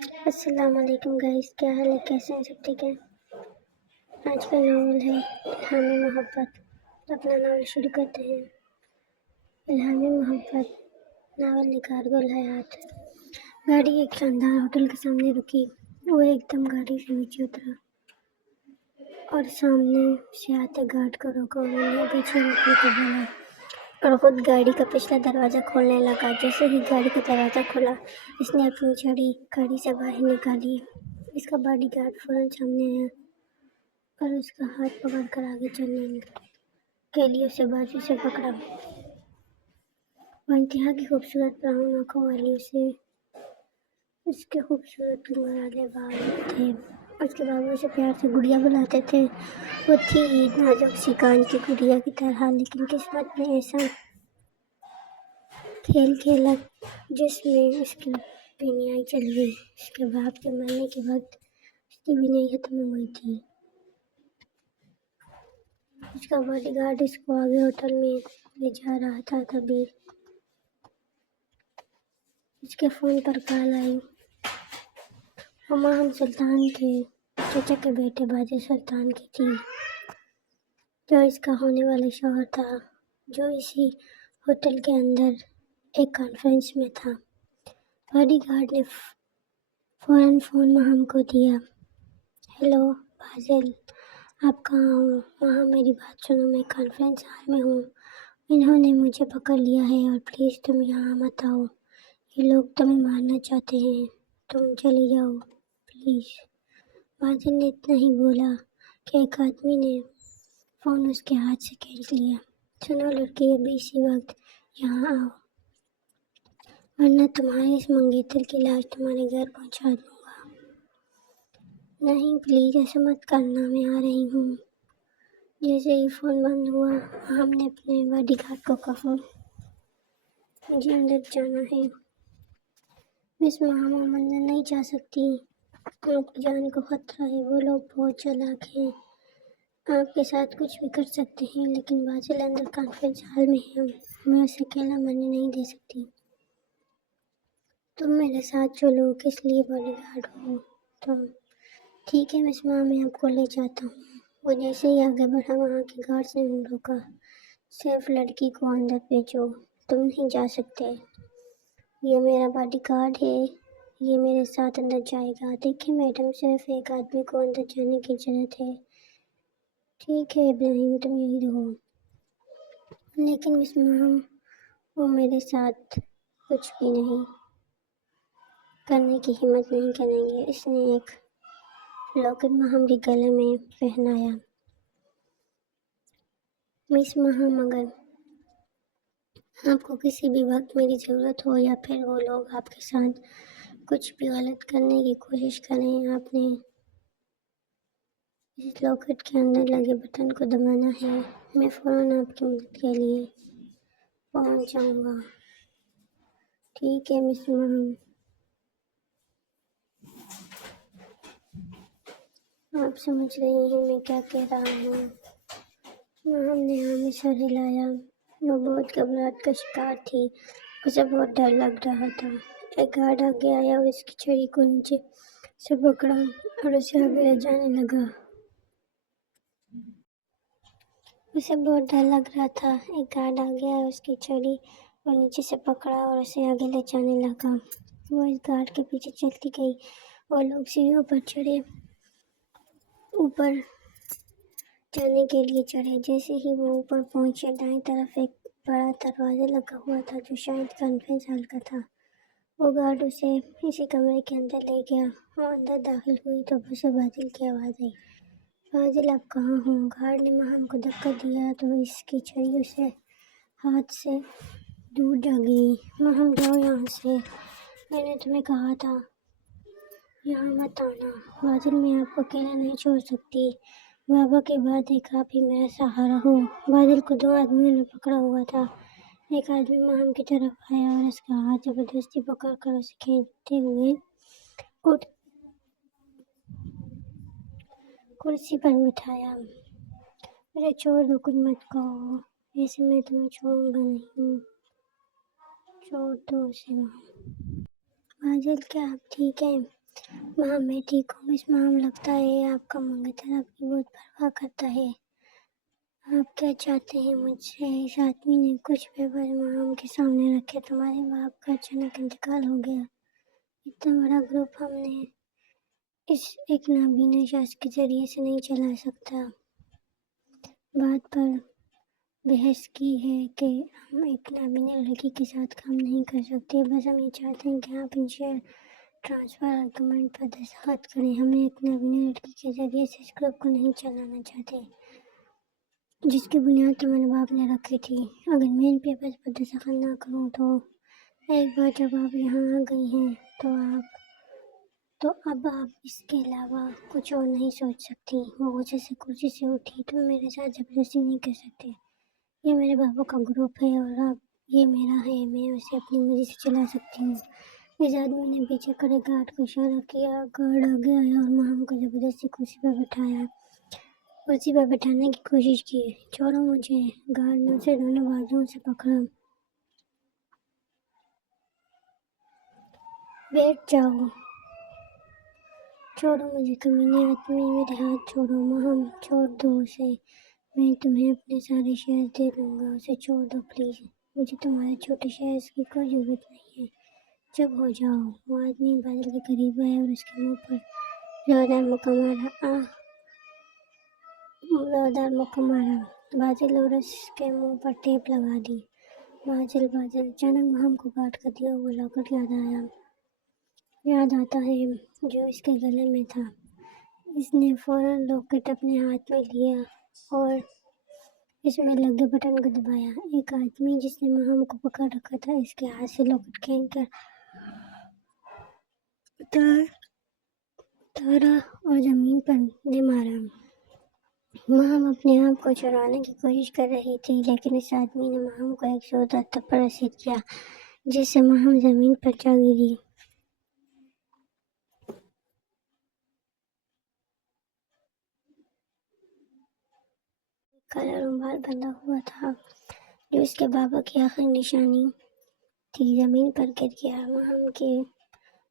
السلام علیکم گائز، کیا حال ہے؟ کیسے ہیں سب؟ ٹھیک ہے۔ آج کا ناول ہے الہام محبت۔ اپنا ناول شروع کرتے ہیں۔ الہام محبت، ناول نگار گل حیات۔ گاڑی ایک شاندار ہوٹل کے سامنے رکی۔ وہ ایک دم گاڑی سے نیچے اترا اور سامنے سے آتے گارڈ کو روکا۔ انہوں نے پیچھے روکنے کو بولا اور خود گاڑی کا پچھلا دروازہ کھولنے لگا۔ جیسے ہی گاڑی کا دروازہ کھلا، اس نے اپنی چھڑی گاڑی سے باہر نکالی۔ اس کا باڈی گارڈ فوراً سامنے آیا اور اس کا ہاتھ پکڑ کر آگے چلنے کے لیے اسے بازو سے پکڑا۔ وہ انتہا کی خوبصورت براؤن آنکھوں والی اس کے خوبصورت گنگرالے بال تھے۔ اس کے بابو اسے پیار سے گڑیا بلاتے تھے۔ وہ تھی نازک سی کان کی گڑیا کی طرح، لیکن قسمت نے ایسا کھیل کھیلا جس میں اس کی بینائی چلی گئی۔ اس کے باپ کے مرنے کے وقت اس کی بینائی ختم ہو گئی تھی۔ اس کا باڈی گارڈ اس کو آگے ہوٹل میں لے جا رہا تھا، تبھی اس کے فون پر کال آئی۔ وہ ماہم سلطان کے چچا کے بیٹے باجر سلطان کی تھی، جو اس کا ہونے والا شوہر تھا، جو اسی ہوٹل کے اندر ایک کانفرنس میں تھا۔ باڈی گارڈ نے فوراً فون ماہم کو دیا۔ ہیلو باجل، آپ کہاں ہو؟ ماہم میری بات سنو، میں کانفرنس ہال میں ہوں۔ انہوں نے مجھے پکڑ لیا ہے اور پلیز تم یہاں مت آؤ۔ یہ لوگ تمہیں مارنا چاہتے ہیں، تم چلی جاؤ پلیز۔ باجل نے اتنا ہی بولا کہ ایک آدمی نے فون اس کے ہاتھ سے کھینچ لیا۔ سنو لڑکی، ابھی اسی وقت یہاں آؤ، ورنہ تمہارے اس منگیتر کی لاش تمہارے گھر پہنچا دوں گا۔ نہیں پلیز ایسا مت کرنا، میں آ رہی ہوں۔ جیسے ہی فون بند ہوا، ہم نے اپنے باڈی گارڈ کو کہا مجھے اندر جانا ہے۔ مس ماہم ہم اندر نہیں جا سکتی، آپ کی جان کو خطرہ ہے، وہ لوگ بہت چالاک ہیں، آپ کے ساتھ کچھ بھی کر سکتے ہیں۔ لیکن باجل اندر کانفرنس ہال میں ہے، میں اسے اکیلا مرنے نہیں دے سکتی۔ تم میرے ساتھ چلو، کس لیے باڈی گارڈ ہو تم؟ ٹھیک ہے مس ماہم، میں آپ کو لے جاتا ہوں۔ وہ جیسے ہی آگے بڑھا، وہاں کے گارڈز نے انہیں روکا۔ صرف لڑکی کو اندر بھیجو، تم نہیں جا سکتے۔ یہ میرا باڈی گارڈ ہے، یہ میرے ساتھ اندر جائے گا۔ دیکھیں میڈم، صرف ایک آدمی کو اندر جانے کی اجازت ہے۔ ٹھیک ہے ابراہیم، تم یہی رہو۔ لیکن مس ماہم، وہ میرے ساتھ کچھ بھی نہیں کرنے کی ہمت نہیں کریں گے۔ اس نے ایک لاکٹ ماہم کے گلے میں پہنایا۔ مس ماہم، اگر آپ کو کسی بھی وقت میری ضرورت ہو یا پھر وہ لوگ آپ کے ساتھ کچھ بھی غلط کرنے کی کوشش کریں، آپ نے اس لاکٹ کے اندر لگے بٹن کو دبانا ہے۔ میں فوراً آپ کی مدد کے لیے پہنچ جاؤں گا۔ ٹھیک ہے مس ماہم، آپ سمجھ رہی ہیں میں کیا کہہ رہا ہوں؟ ماہم نے ہاں میں سر ہلایا۔ وہ بہت گھبراہٹ کا شکار تھی، اسے بہت ڈر لگ رہا تھا۔ ایک گارڈ آگے آیا اور اس کی چھڑی کو نیچے سے پکڑا اور اسے آگے لے جانے لگا۔ اسے بہت ڈر لگ رہا تھا۔ ایک گارڈ آگے آیا، اس کی چھڑی کو نیچے سے پکڑا اور اسے آگے لے جانے لگا۔ وہ اس گارڈ کے پیچھے چلتی گئی۔ وہ لوگ سیڑھیوں پر چڑھے، اوپر جانے کے لیے چڑھے۔ جیسے ہی وہ اوپر پہنچے، دائیں طرف ایک بڑا دروازہ لگا ہوا تھا جو شاید کانفرنس ہال کا تھا۔ وہ گارڈ اسے اسی کمرے کے اندر لے گیا۔ وہ اندر داخل ہوئی تو اسے باجل کی آواز آئی۔ باجل، آپ کہاں ہو؟ گارڈ نے ماہم کو دھکا دیا تو اس کی چھڑی اسے ہاتھ سے دور جا گئی۔ ماہم، جاؤ یہاں سے، میں نے تمہیں کہا تھا یہاں مت آنا۔ باجل، میں آپ کو اکیلا نہیں چھوڑ سکتی، بابا کے بعد ایک آپ ہی میرا سہارا ہو۔ باجل کو دو آدمیوں نے پکڑا ہوا تھا۔ ایک آدمی ماہم کی طرف آیا اور اس کا ہاتھ زبردستی پکڑ کر اسے کھینچتے ہوئے کرسی پر بٹھایا۔ مجھے چھوڑ دو، کچھ مت کہو، ویسے میں تمہیں چھوڑوں گا نہیں۔ چھوڑ دو اسے ماہم۔ باجل، کیا آپ ٹھیک ہیں؟ ماں میں ٹھیک ہوں، بس ماں لگتا ہے آپ کا منگتر آپ کی بہت پرواہ کرتا ہے۔ آپ کیا چاہتے ہیں مجھ سے؟ اس آدمی نے کچھ پیپر ماں کے سامنے رکھے۔ تمہارے باپ کا اچانک انتقال ہو گیا۔ اتنا بڑا گروپ ہم نے اس ایک نابینا شخص کے ذریعے سے نہیں چلا سکتا۔ بات پر بحث کی ہے کہ ہم ایک نابینا لڑکی کے ساتھ کام نہیں کر سکتے، بس ہم یہ چاہتے ہیں کہ آپ ان شیئر ٹرانسفر اگریمنٹ پر دستخط کریں۔ ہمیں ایک نابینا لڑکی کے ذریعے سے اس گروپ کو نہیں چلانا چاہتے جس کی بنیاد تمہارے باپ نے رکھی تھی۔ اگر میں ان پیپرز پر دستخط نہ کروں تو ایک بار جب آپ یہاں آ گئی ہیں تو اب آپ اس کے علاوہ کچھ اور نہیں سوچ سکتی۔ وہ غصے سے کرسی سے اٹھی۔ تم میرے ساتھ زبردستی نہیں کر سکتے۔ یہ میرے بابا کا گروپ ہے اور اب یہ میرا ہے، میں اسے اپنی مرضی سے چلا سکتی ہوں۔ اس آدمی نے پیچھے کھڑے گارڈ کو اشارہ کیا۔ گارڈ آگے آیا اور ماہم کو زبردستی کرسی پر بٹھایا۔ کرسی پر بٹھانے کی کوشش کی۔ چھوڑو مجھے، گارڈ نے اسے دونوں بازوؤں سے پکڑا۔ بیٹھ جاؤ۔ چھوڑو مجھے کمینے آدمی، میرے ہاتھ چھوڑو۔ ماہم چھوڑ دو اسے، میں تمہیں اپنے سارے شیئرز دے دوں گا۔ اسے چھوڑ دو پلیز، مجھے تمہارے چھوٹے شیئرز کی کوئی ضرورت نہیں ہے۔ چپ ہو جاؤ۔ وہ آدمی بادل کے قریب آیا اور اس کے منہ پر زوردار مکہ مارا۔ بادل اور اس کے منہ پر ٹیپ لگا دی۔ بادل اچانک ماہم کو کاٹ کر دیا ہوا لاکٹ یاد آتا ہے جو اس کے گلے میں تھا۔ اس نے فوراً لاکٹ اپنے ہاتھ میں لیا اور اس میں لگے بٹن کو دبایا۔ ایک آدمی جس نے ماہم کو پکڑ رکھا تھا اس کے ہاتھ سے لاکٹ کھینچ کر اتارا اور زمین پر دے مارا۔ ماہم اپنے آپ کو چھڑانے کی کوشش کر رہی تھی لیکن اس آدمی نے ماہم کو ایک زوردار تھپڑ رسید کیا جس سے ماہم زمین پر جا گری۔ کالا رومال بندھا ہوا تھا جو اس کے بابا کی آخری نشانی تھی، زمین پر گر گیا۔ ماہم کے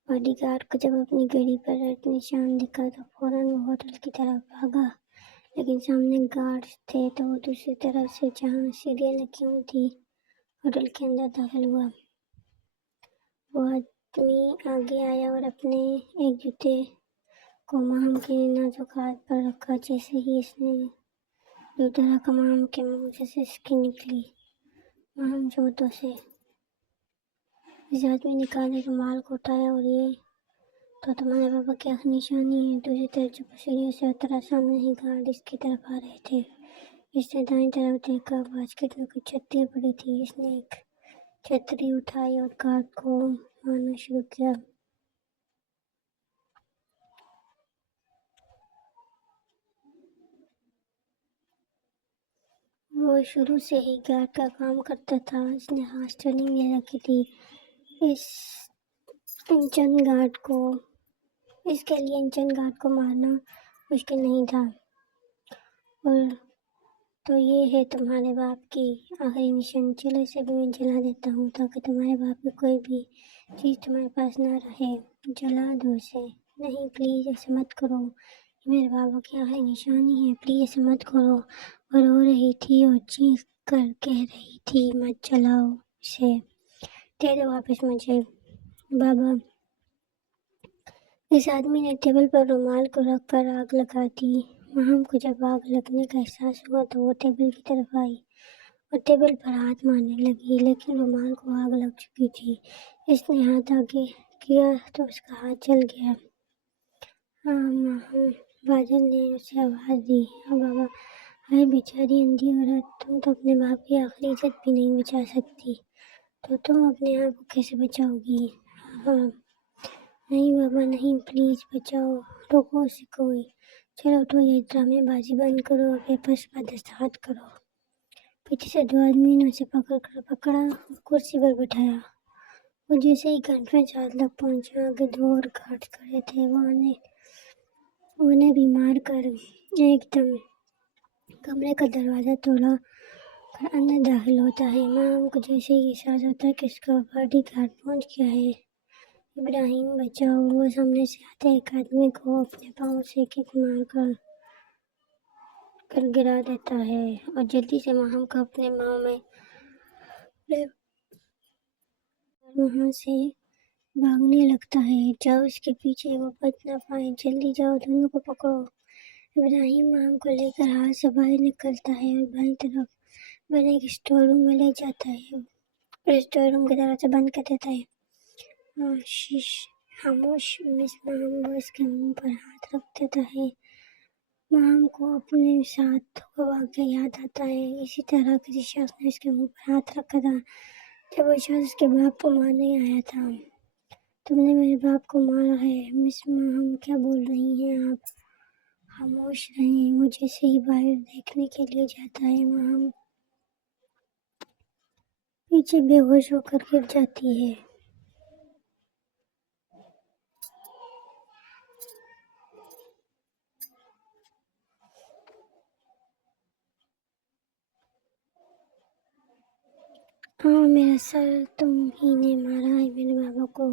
باڈی گارڈ کو جب اپنی گھڑی پر ریڈ نشان دکھا تو فوراً وہ ہوٹل کی طرف بھاگا، لیکن سامنے گارڈز تھے تو وہ دوسری طرف سے جہاں سیڑھیاں لگی ہوئی تھیں ہوٹل کے اندر داخل ہوا۔ وہ آدمی آگے آیا اور اپنے ایک جوتے کو ماہم کے نازک ہاتھ پر رکھا۔ جیسے ہی اس نے جوتا رکھا ماہم کے منہ سے سسکی نکلی۔ ماہم جوتوں سے اس آدمی نے کالے رومال کو اٹھایا اور یہ تو تمہارے بابا کی آخری نشانی ہے۔ دوسری طرف جب وہ سیڑھیوں سے اترا سامنے ہی گارڈ اس کی طرف آ رہے تھے۔ اس نے دائیں طرف دیکھا، باسکٹ میں کچھ چھتریاں پڑی تھیں۔ اس نے ایک چھتری اٹھائی اور گارڈ کو مارنا شروع کیا۔ وہ شروع سے ہی گارڈ کا کام کرتا تھا۔ اس نے خاص ٹریننگ لے رکھی تھی اس کے لیے ان چند گارڈ کو مارنا مشکل نہیں تھا۔ اور تو یہ ہے تمہارے باپ کی آخری نشانی۔ چلو اسے بھی میں جلا دیتا ہوں تاکہ تمہارے باپ کی کوئی بھی چیز تمہارے پاس نہ رہے۔ جلا دو اسے۔ نہیں پلیز ایسے مت کرو، یہ میرے بابا کی آخری نشانی ہے، پلیز ایسے مت کرو۔ وہ رو رہی تھی اور چیخ کر کہہ رہی تھی مت جلاؤ اسے، دے دو واپس مجھے بابا۔ اس آدمی نے ٹیبل پر رومال کو رکھ کر آگ لگا دی۔ ماہم کو جب آگ لگنے کا احساس ہوا تو وہ ٹیبل کی طرف آئی اور ٹیبل پر ہاتھ مارنے لگی، لیکن رومال کو آگ لگ چکی تھی۔ اس نے ہاتھ آگے کیا تو اس کا ہاتھ جل گیا۔ ہاں ماہم، بادل نے اسے آواز دی۔ ہاں بابا۔ ہائے بیچاری اندھی عورت، تم تو اپنے باپ کی آخری عزت بھی نہیں بچا سکتی، تو تم اپنے آپ کو کیسے بچاؤ گی؟ ہاں نہیں بابا نہیں، پلیز بچاؤ، روکو اسے کوئی۔ چلو اٹھو، یہ ڈرامے بازی بند کرو اور پیپرز پر دستخط کرو۔ پیچھے سے دو آدمیوں نے اسے پکڑا اور کرسی پر بٹھایا۔ وہ جیسے ہی کانفرنس ہال تک پہنچا، آگے دو اور گارڈز کھڑے تھے۔ وہ انہیں بھی مار کر ایک دم کمرے کا دروازہ توڑ کر اندر داخل ہوتا ہے۔ ماہم کو جیسے ہی احساس ہوتا ہے کہ اس کا باڈی گارڈ پہنچ گیا ہے، ابراہیم بچاؤ! وہ سامنے سے آتے ایک آدمی کو اپنے پاؤں سے کک مار کر گرا دیتا ہے اور جلدی سے ماہم کو اپنے پاؤں میں لے کر وہاں سے بھاگنے لگتا ہے۔ جاؤ اس کے پیچھے، وہ بچ نہ پائے، جلدی جاؤ، دونوں کو پکڑو۔ ابراہیم ماہم کو لے کر ہاتھ سے باہر نکلتا ہے اور بائیں طرف بنے ایک اسٹور روم میں لے جاتا ہے اور اسٹور روم کے دروازے بند کر دیتا ہے۔ خاموش مس ماہم وہ اس کے منہ پر ہاتھ رکھ دیتا ہے۔ ماہم کو اپنے ساتھ وہ واقعہ یاد آتا ہے۔ اسی طرح کسی شخص نے اس کے منہ پر ہاتھ رکھا تھا جب وہ شخص اس کے باپ کو مارنے آیا تھا۔ تم نے میرے باپ کو مارا ہے۔ مس ماہم کیا بول رہی ہیں آپ؟ خاموش رہیں، وہ جیسے ہی باہر دیکھنے کے لیے جاتا ہے، ماہم پیچھے بے ہوش ہو کر گر جاتی ہے۔ ہاں میرا سر، تم ہی نے مارا ہے میرے بابا کو،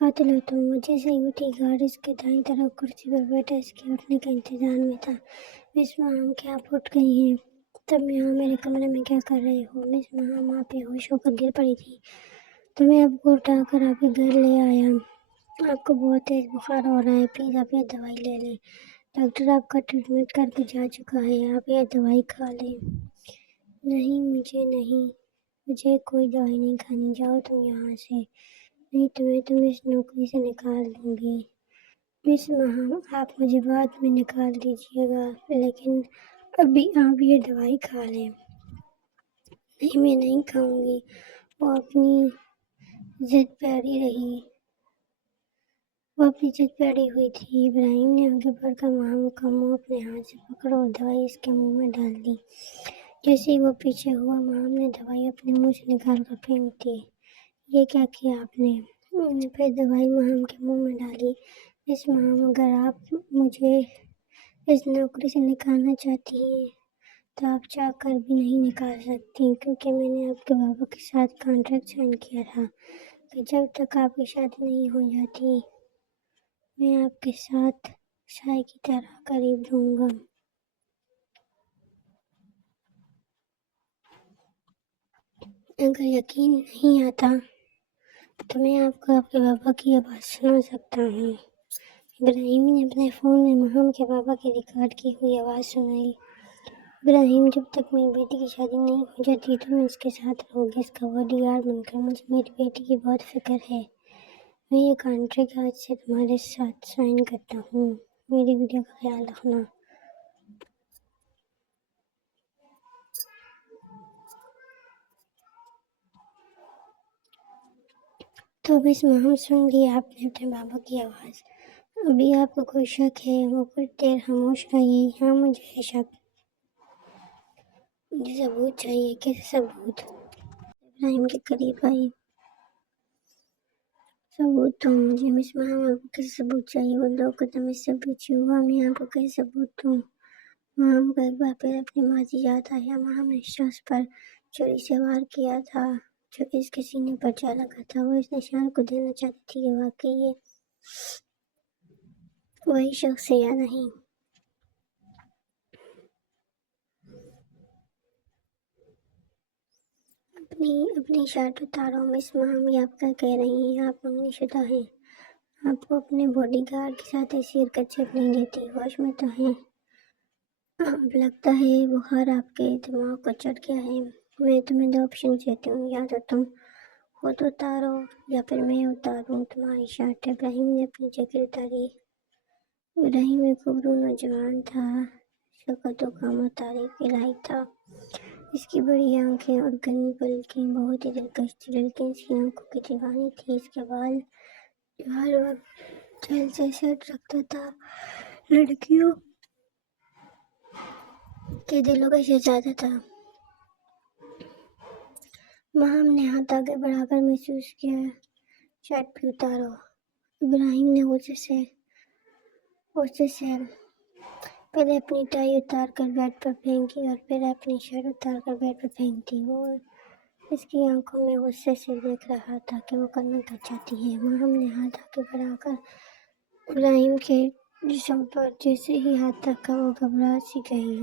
قاتل ہو تم۔ وہ جیسے ہی اٹھی، گارڈ اس کے دائیں طرف کرسی پر بیٹھا اس کے اٹھنے کے انتظار میں تھا۔ مس ماہم کیا آپ اٹھ گئی ہیں؟ تم یہاں میرے کمرے میں کیا کر رہے ہو؟ مس ماہم آپ بے ہوش ہو کر گر پڑی تھی، تو میں آپ کو اٹھا کر آپ کے گھر لے آیا۔ آپ کو بہت تیز بخار ہو رہا ہے، پلیز آپ یہ دوائی لے لیں، ڈاکٹر آپ کا ٹریٹمنٹ کر کے جا چکا ہے، آپ یہ دوائی کھا لیں۔ نہیں مجھے کوئی دوائی نہیں کھانی، جاؤ تم یہاں سے، نہیں تم اس نوکری سے نکال دوں گی۔ مس ماہم آپ مجھے بعد میں نکال دیجیے گا، لیکن ابھی آپ یہ دوائی کھا لیں۔ نہیں میں نہیں کھاؤں گی، وہ اپنی ضد پہ اڑی ہوئی تھی۔ ابراہیم نے آگے بڑھ کر ماہم کا منہ اپنے ہاتھ سے پکڑا اور دوائی اس کے منہ میں ڈال دی۔ جیسے ہی وہ پیچھے ہوا، ماہم نے دوائی اپنے منہ سے نکال کر پھینک دی۔ یہ کیا کیا آپ نے؟ پھر دوائی ماہم کے منہ میں ڈالی۔ مس ماہم اگر آپ مجھے اس نوکری سے نکالنا چاہتی ہیں تو آپ چاہ کر بھی نہیں نکال سکتی، کیونکہ میں نے آپ کے بابا کے ساتھ کانٹریکٹ سائن کیا تھا کہ جب تک آپ کی شادی نہیں ہو جاتی میں آپ کے ساتھ سائے کی طرح قریب رہوں گا۔ اگر یقین نہیں آتا تو میں آپ کو آپ کے بابا کی آواز سنا سکتا ہوں۔ ابراہیم نے اپنے فون میں ماہم کے بابا کی ریکارڈ کی ہوئی آواز سنائی۔ ابراہیم جب تک میری بیٹی کی شادی نہیں ہو جاتی تو میں اس کے ساتھ رہوں گی، اس کا باڈی گارڈ بن کر۔ مجھے میری بیٹی کی بہت فکر ہے۔ میں یہ کانٹریکٹ آج سے تمہارے ساتھ سائن کرتا ہوں، میری گڑیا کا خیال رکھنا۔ تو بس ماہم سن لی آپ نے اپنے بابا کی آواز۔ ابھی آپ کو کوئی شک ہے؟ وہ کچھ دیر خاموش رہی۔ ہاں مجھے ہے شک، مجھے ثبوت چاہیے۔ کیسے ثبوت؟ ابراہیم کے قریب آئی۔ ثبوت تو مجھے مس ماہم آپ کو کیسے ثبوت چاہیے؟ وہ 2 قدم اس سے پیچھے ہوا۔ میں آپ کو کیسے ثبوت دوں؟ ماہم کو ایک بار پھر اپنی ماضی یاد آیا۔ ماہم نے اس شخص پر چھری سے وار کیا تھا جو کہ اس کے سینے پر جا لگا تھا۔ وہ اس نشان کو دینا چاہتی تھی کہ واقعی یہ وہی شخص ہے یا نہیں۔ اپنی شرٹ اتارو۔ مس ماہم یہ آپ کیا کہہ رہی ہیں؟ آپ منگنی شدہ ہیں، آپ کو اپنے باڈی گارڈ کے ساتھ ایسی حرکت چیک نہیں دیتی، ہوش میں تو ہیں آپ؟ لگتا ہے بخار آپ کے دماغ کو چڑھ گیا ہے۔ میں تمہیں 2 آپشن دیتی ہوں، یا تو تم خود اتارو یا پھر میں اتاروں تمہاری شرٹ۔ ابراہیم نے اپنی جیکٹ اتاری۔ ابراہیم ایک ابرو نوجوان تھا جو قد و قامت تعریف کے لائق تھا۔ اس کی بڑی آنکھیں اور گرمی پلکیں بہت ہی دلکش تھی، لیکن اس کی آنکھوں کی دیوانی تھی۔ اس کے بال جو ہر وقت جیل سے سیٹ رکھتا تھا، لڑکیوں کے دلوں کا شہزادہ تھا۔ ماہم نے ہاتھ آگے بڑھا کر محسوس کیا۔ شرٹ بھی اتارو۔ ابراہیم نے غصے سے پہلے اپنی ٹائی اتار کر بیڈ پر پھینکی اور پھر اپنی شرٹ اتار کر بیڈ پر پھینک دی۔ وہ اس کی آنکھوں میں غصے سے دیکھ رہا تھا کہ وہ کرنا کیا چاہتی ہے۔ ماہم نے ہاتھ آگے بڑھا کر ابراہیم کے جسم پر جیسے ہی ہاتھ رکھا وہ گھبرا سی گئی۔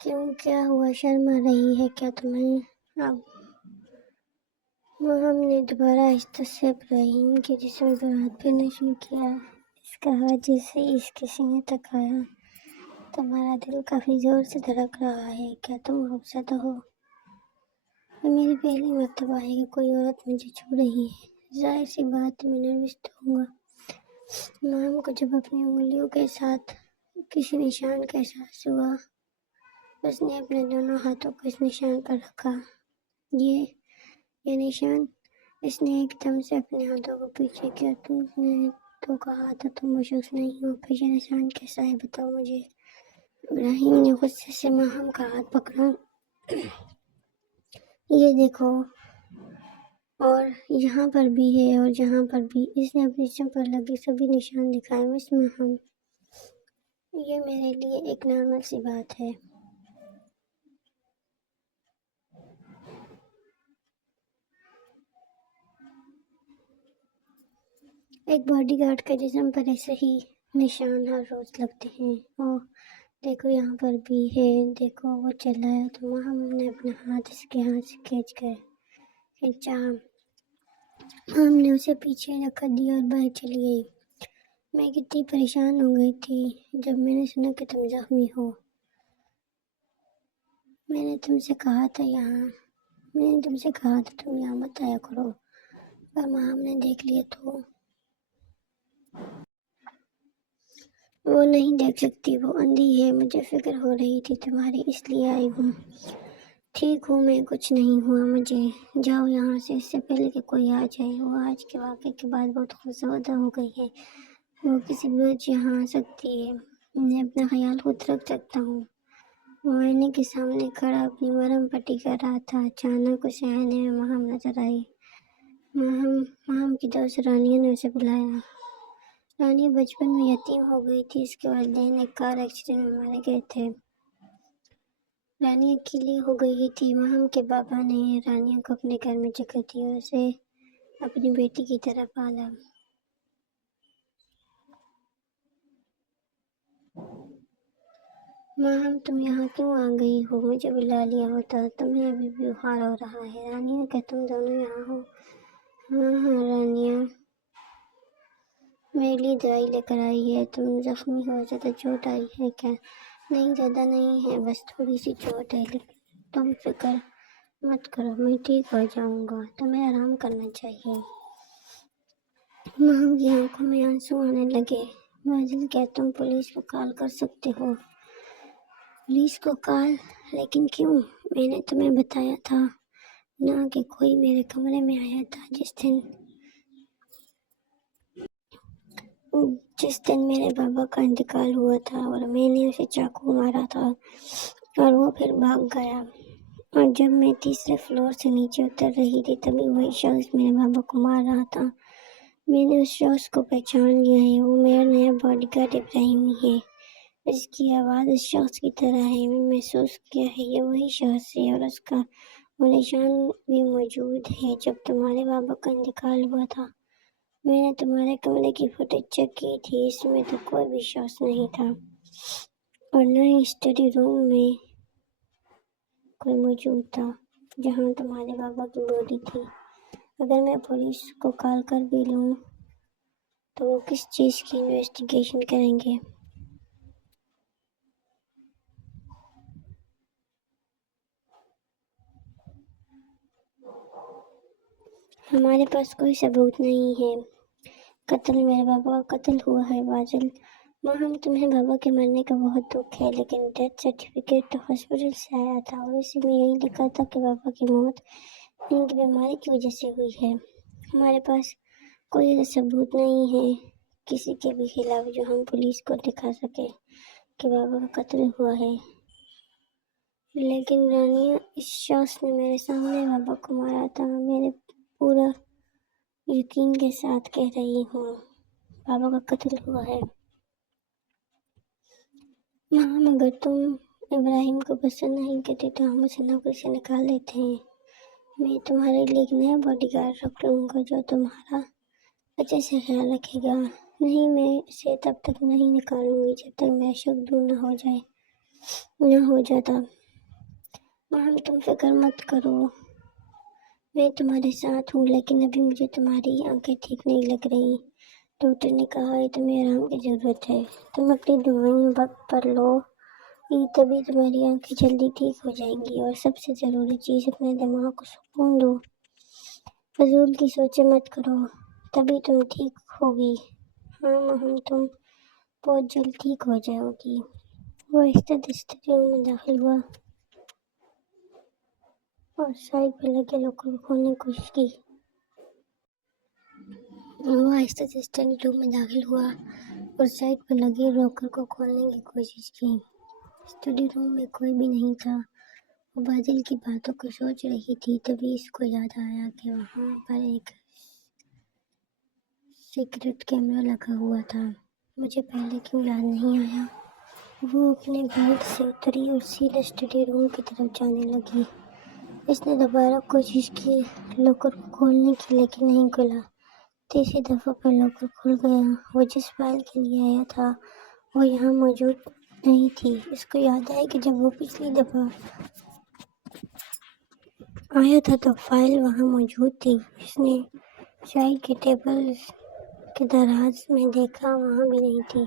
کیوں، کیا ہوا؟ شرم آ رہی ہے کیا تمہیں اب؟ ماہم نے دوبارہ آہستہ سے ابراہیم کے جسم پر ہاتھ پھیرنا شروع کیا۔ اس کا ہاتھ جیسے ہی اس کے سینے تک آیا، تمہارا دل کافی زور سے دھڑک رہا ہے، کیا تم خوفزدہ ہو؟ یہ میری پہلی مرتبہ ہے کہ کوئی عورت مجھے چھو رہی ہے، ظاہر سی بات ہے میں نروس تو ہوں گا۔ ماہم کو جب اپنی انگلیوں کے ساتھ کسی نشان کا احساس ہوا، اس نے اپنے دونوں ہاتھوں کو اس نشان پر رکھا۔ یہ نشان۔ اس نے ایک دم سے اپنے ہاتھوں کو پیچھے کیا۔ تم نے تو کہا تھا تم وہ شخص نہیں ہو، پھر یہ نشان کیسا ہے بتاؤ مجھے۔ ابراہیم نے غصے سے ماہم کا ہاتھ پکڑا۔ یہ دیکھو، اور یہاں پر بھی ہے اور یہاں پر بھی۔ اس نے اپنے جسم پر لگے سبھی نشان دکھائے۔ مس ماہم، یہ میرے لیے ایک نارمل سی بات ہے۔ ایک باڈی گارڈ کے جسم پر ایسے ہی نشان ہر روز لگتے ہیں۔ اوہ دیکھو، یہاں پر بھی ہے، دیکھو۔ وہ چلایا تو ماہم نے اپنا ہاتھ اس کے ہاتھ سے کھینچا۔ ماہم نے اسے پیچھے رکھ دیا اور باہر چلی گئی۔ میں کتنی پریشان ہو گئی تھی جب میں نے سنا کہ تم زخمی ہو۔ میں نے تم سے کہا تھا تم یہاں مت آیا کرو، پر ماہم نے دیکھ لیا تو۔ وہ نہیں دیکھ سکتی، وہ اندھی ہے۔ مجھے فکر ہو رہی تھی تمہاری، اس لیے آئی ہوں۔ ٹھیک ہوں، میں کچھ نہیں ہوا مجھے۔ جاؤ یہاں سے، اس سے پہلے کہ کوئی آ جائے۔ وہ آج کے واقعے کے بعد بہت خوفزدہ ہو گئی ہے۔ وہ کسی بھی وقت یہاں آ سکتی ہے۔ میں اپنا خیال خود رکھ سکتا ہوں۔ وہ آئینے کے سامنے کھڑا اپنی مرہم پٹی کر رہا تھا۔ اچانک اسے آئینے میں ماہم نظر آئی۔ ماہم کی دوست رانیہ نے اسے بلایا۔ رانیہ بچپن میں یتیم ہو گئی تھی، اس کے والدین ایک کار ایکسیڈنٹ میں مارے گئے تھے۔ رانیہ اکیلی ہو گئی تھی۔ ماہم کے بابا نے رانیہ کو اپنے گھر میں جگہ دی اور اسے اپنی بیٹی کی طرح پالا۔ ماہم، تم یہاں کیوں آ گئی ہو؟ مجھے بلا لیا ہوتا، تمہیں ابھی بھی بخار ہو رہا ہے۔ رانیہ، کیا تم دونوں یہاں ہو؟ ہاں رانیہ میرے لیے دوائی لے کر آئی ہے۔ تم زخمی ہو، زیادہ چوٹ آئی ہے کیا؟ نہیں، زیادہ نہیں ہے، بس تھوڑی سی چوٹ ہے، لیکن تم فکر مت کرو، میں ٹھیک ہو جاؤں گا۔ تمہیں آرام کرنا چاہیے۔ ماہم کی آنکھوں میں آنسو آنے لگے۔ باجل، کیا تم پولیس کو کال کر سکتے ہو؟ پولیس کو کال؟ لیکن کیوں؟ میں نے تمہیں بتایا تھا نا کہ کوئی میرے کمرے میں آیا تھا جس دن میرے بابا کا انتقال ہوا تھا، اور میں نے اسے چاقو مارا تھا اور وہ پھر بھاگ گیا۔ اور جب میں تیسرے فلور سے نیچے اتر رہی تھی تبھی وہی شخص میرے بابا کو مار رہا تھا۔ میں نے اس شخص کو پہچان لیا ہے، وہ میرا نیا باڈی گارڈ ابراہیم ہی ہے۔ اس کی آواز اس شخص کی طرح ہے۔ میں محسوس کیا ہے یہ وہی شخص ہے، اور اس کا وہ نشان بھی موجود ہے جب تمہارے بابا کا انتقال ہوا تھا۔ میں نے تمہارے کمرے کی فوٹیج چیک کی تھی، اس میں تو کوئی بھی شخص نہیں تھا، اور نہ ہی اسٹڈی روم میں کوئی موجود تھا جہاں تمہارے بابا کی باڈی تھی۔ اگر میں پولیس کو کال کر بھی لوں تو وہ کس چیز کی انویسٹیگیشن کریں گے؟ ہمارے پاس کوئی ثبوت نہیں ہے۔ قتل، میرے بابا کا قتل ہوا ہے باجل۔ ماہم، تمہیں بابا کے مرنے کا بہت دکھ ہے، لیکن ڈیتھ سرٹیفکیٹ تو ہاسپٹل سے آیا تھا اور اسی میں یہی لکھا تھا کہ بابا کی موت ان کی بیماری کی وجہ سے ہوئی ہے۔ ہمارے پاس کوئی ایسا ثبوت نہیں ہے کسی کے بھی خلاف جو ہم پولیس کو دکھا سکیں کہ بابا کا قتل ہوا ہے۔ لیکن رانیہ، اس شخص نے میرے سامنے بابا کو مارا تھا، میرے پورا یقین کے ساتھ کہہ رہی ہوں، بابا کا قتل ہوا ہے۔ ماہم، اگر تم ابراہیم کو پسند نہیں کرتی تو ہم اسے نوکری سے نکال دیتے ہیں۔ میں تمہارے لیے ایک نیا باڈی گارڈ رکھ لوں گا جو تمہارا اچھے سے خیال رکھے گا۔ نہیں، میں اسے تب تک نہیں نکالوں گی جب تک میں شک دور نہ ہو جاتا۔ ماہم، تم فکر مت کرو، میں تمہارے ساتھ ہوں، لیکن ابھی مجھے تمہاری آنکھیں ٹھیک نہیں لگ رہی۔ ڈاکٹر نے کہا ہے تمہیں آرام کی ضرورت ہے۔ تم اپنی دوائیں وقت پر لو تبھی تمہاری آنکھیں جلدی ٹھیک ہو جائیں گی، اور سب سے ضروری چیز اپنے دماغ کو سکون دو۔ فضول کی سوچیں مت کرو، تبھی تم ٹھیک ہوگی۔ ہاں ماہم، تم بہت جلد ٹھیک ہو جاؤ گی۔ وہ آہستہ آہستہ روم میں داخل ہوا اور سائڈ پہ لگے لاکر کو کھولنے کی کوشش کی۔ اسٹڈی روم میں کوئی بھی نہیں تھا۔ وہ بادل کی باتوں کو سوچ رہی تھی، تبھی اس کو یاد آیا کہ وہاں پر ایک سیکرٹ کیمرہ لگا ہوا تھا۔ مجھے پہلے کیوں یاد نہیں آیا؟ وہ اپنے بیڈ سے اتری اور سیدھے اسٹڈی روم کی طرف جانے لگی۔ اس نے دوبارہ کوشش کی لاکر کو کھولنے کی، لیکن نہیں کھلا۔ تیسری دفعہ پر لاکر کھل گیا۔ وہ جس فائل کے لیے آیا تھا وہ یہاں موجود نہیں تھی۔ اس کو یاد آیا کہ جب وہ پچھلی دفعہ آیا تھا تو فائل وہاں موجود تھی۔ اس نے سائڈ کے ٹیبل کے دراز میں دیکھا، وہاں بھی نہیں تھی۔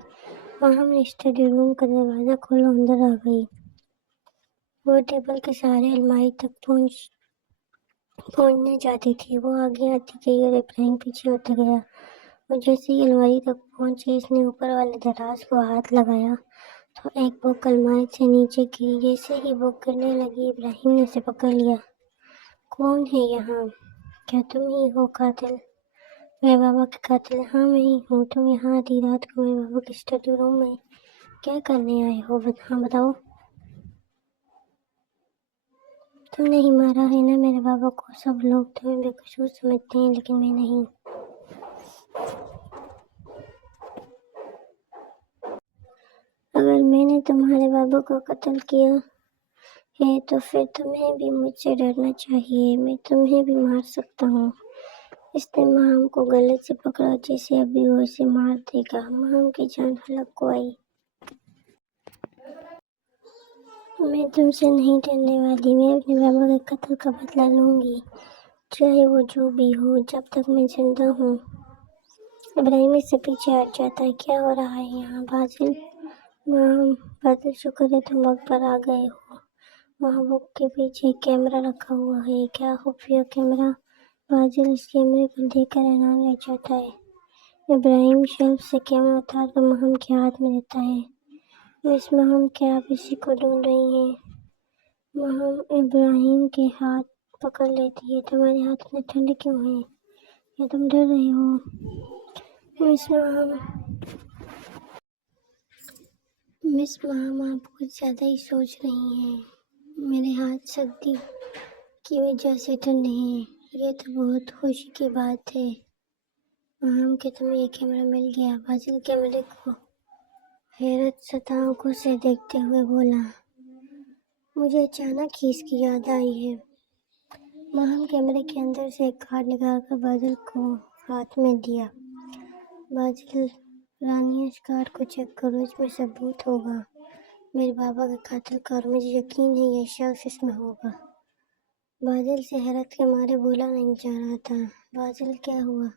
ماہم نے اسٹڈی روم کا دروازہ کھولا اور اندر آ گئی۔ وہ ٹیبل کے سہارے الماری تک پہنچنا چاہتی تھی۔ وہ آگے آتی گئی اور ابراہیم پیچھے ہوتا گیا۔ وہ جیسے ہی الماری تک پہنچی، اس نے اوپر والے دراز کو ہاتھ لگایا تو ایک بک الماری سے نیچے گری۔ جیسے ہی بک گرنے لگی، ابراہیم نے اسے پکڑ لیا۔ کون ہے یہاں؟ کیا تم ہی ہو قاتل؟ میرے بابا کے قاتل؟ ہاں میں ہی ہوں۔ تم یہاں آدھی رات کو میرے بابا کے اسٹڈی روم میں کیا کرنے آئے ہو؟ ہاں بتاؤ۔ تم نے ہی مارا ہے نا میرے بابا کو؟ سب لوگ تمہیں بے قصور سمجھتے ہیں لیکن میں نہیں۔ اگر میں نے تمہارے بابا کو قتل کیا ہے تو پھر تمہیں بھی مجھ سے ڈرنا چاہیے، میں تمہیں بھی مار سکتا ہوں۔ اس نے ماہم کو گلے سے پکڑا جیسے ابھی وہ اسے مار دے گا۔ ماہم کی جان حلق کو آئی۔ میں تم سے نہیں ڈرنے والی، میں اپنے بابا کے قتل کا بدلہ لوں گی، چاہے وہ جو بھی ہو، جب تک میں زندہ ہوں۔ ابراہیم اس سے پیچھے ہٹ جاتا ہے۔ کیا ہو رہا ہے یہاں بازل؟ ماہم، بادل، شکر ہے تم وقت پر آ گئے ہو۔ وہاں بک کے پیچھے ایک کیمرہ رکھا ہوا ہے۔ کیا خفیہ کیمرہ؟ بازل اس کیمرے کو دیکھ کر حیران رہ جاتا ہے۔ ابراہیم شیلف سے کیمرہ اتار کر ماہم کے ہاتھ میں دیتا ہے۔ مس ماہم، کیا آپ اسی کو ڈھونڈ رہی ہیں؟ ماہم ابراہیم کے ہاتھ پکڑ لیتی ہے۔ تمہارے ہاتھ اتنے ٹھنڈے کیوں ہیں؟ کیا تم ڈر رہے ہو؟ مس ماہم، آپ کچھ زیادہ ہی سوچ رہی ہیں۔ میرے ہاتھ سردی کی وجہ سے ٹھنڈے ہیں۔ یہ تو بہت خوشی کی بات ہے ماہم کہ تمہیں یہ کیمرہ مل گیا۔ بازل کیمرے کو حیرت زدہ آنکھوں سے دیکھتے ہوئے بولا۔ مجھے اچانک ہی اس کی یاد آئی ہے۔ ماہم کیمرے کے اندر سے ایک کارڈ نکال کر بازل کو ہاتھ میں دیا۔ بازل، رانیہ، اس کارڈ کو چیک کرو، اس میں ثبوت ہوگا میرے بابا کے قاتل کا، اور مجھے یقین ہے یہ شخص اس میں ہوگا۔ بازل سے حیرت کے مارے بولا نہیں جا رہا تھا۔ بازل، کیا ہوا؟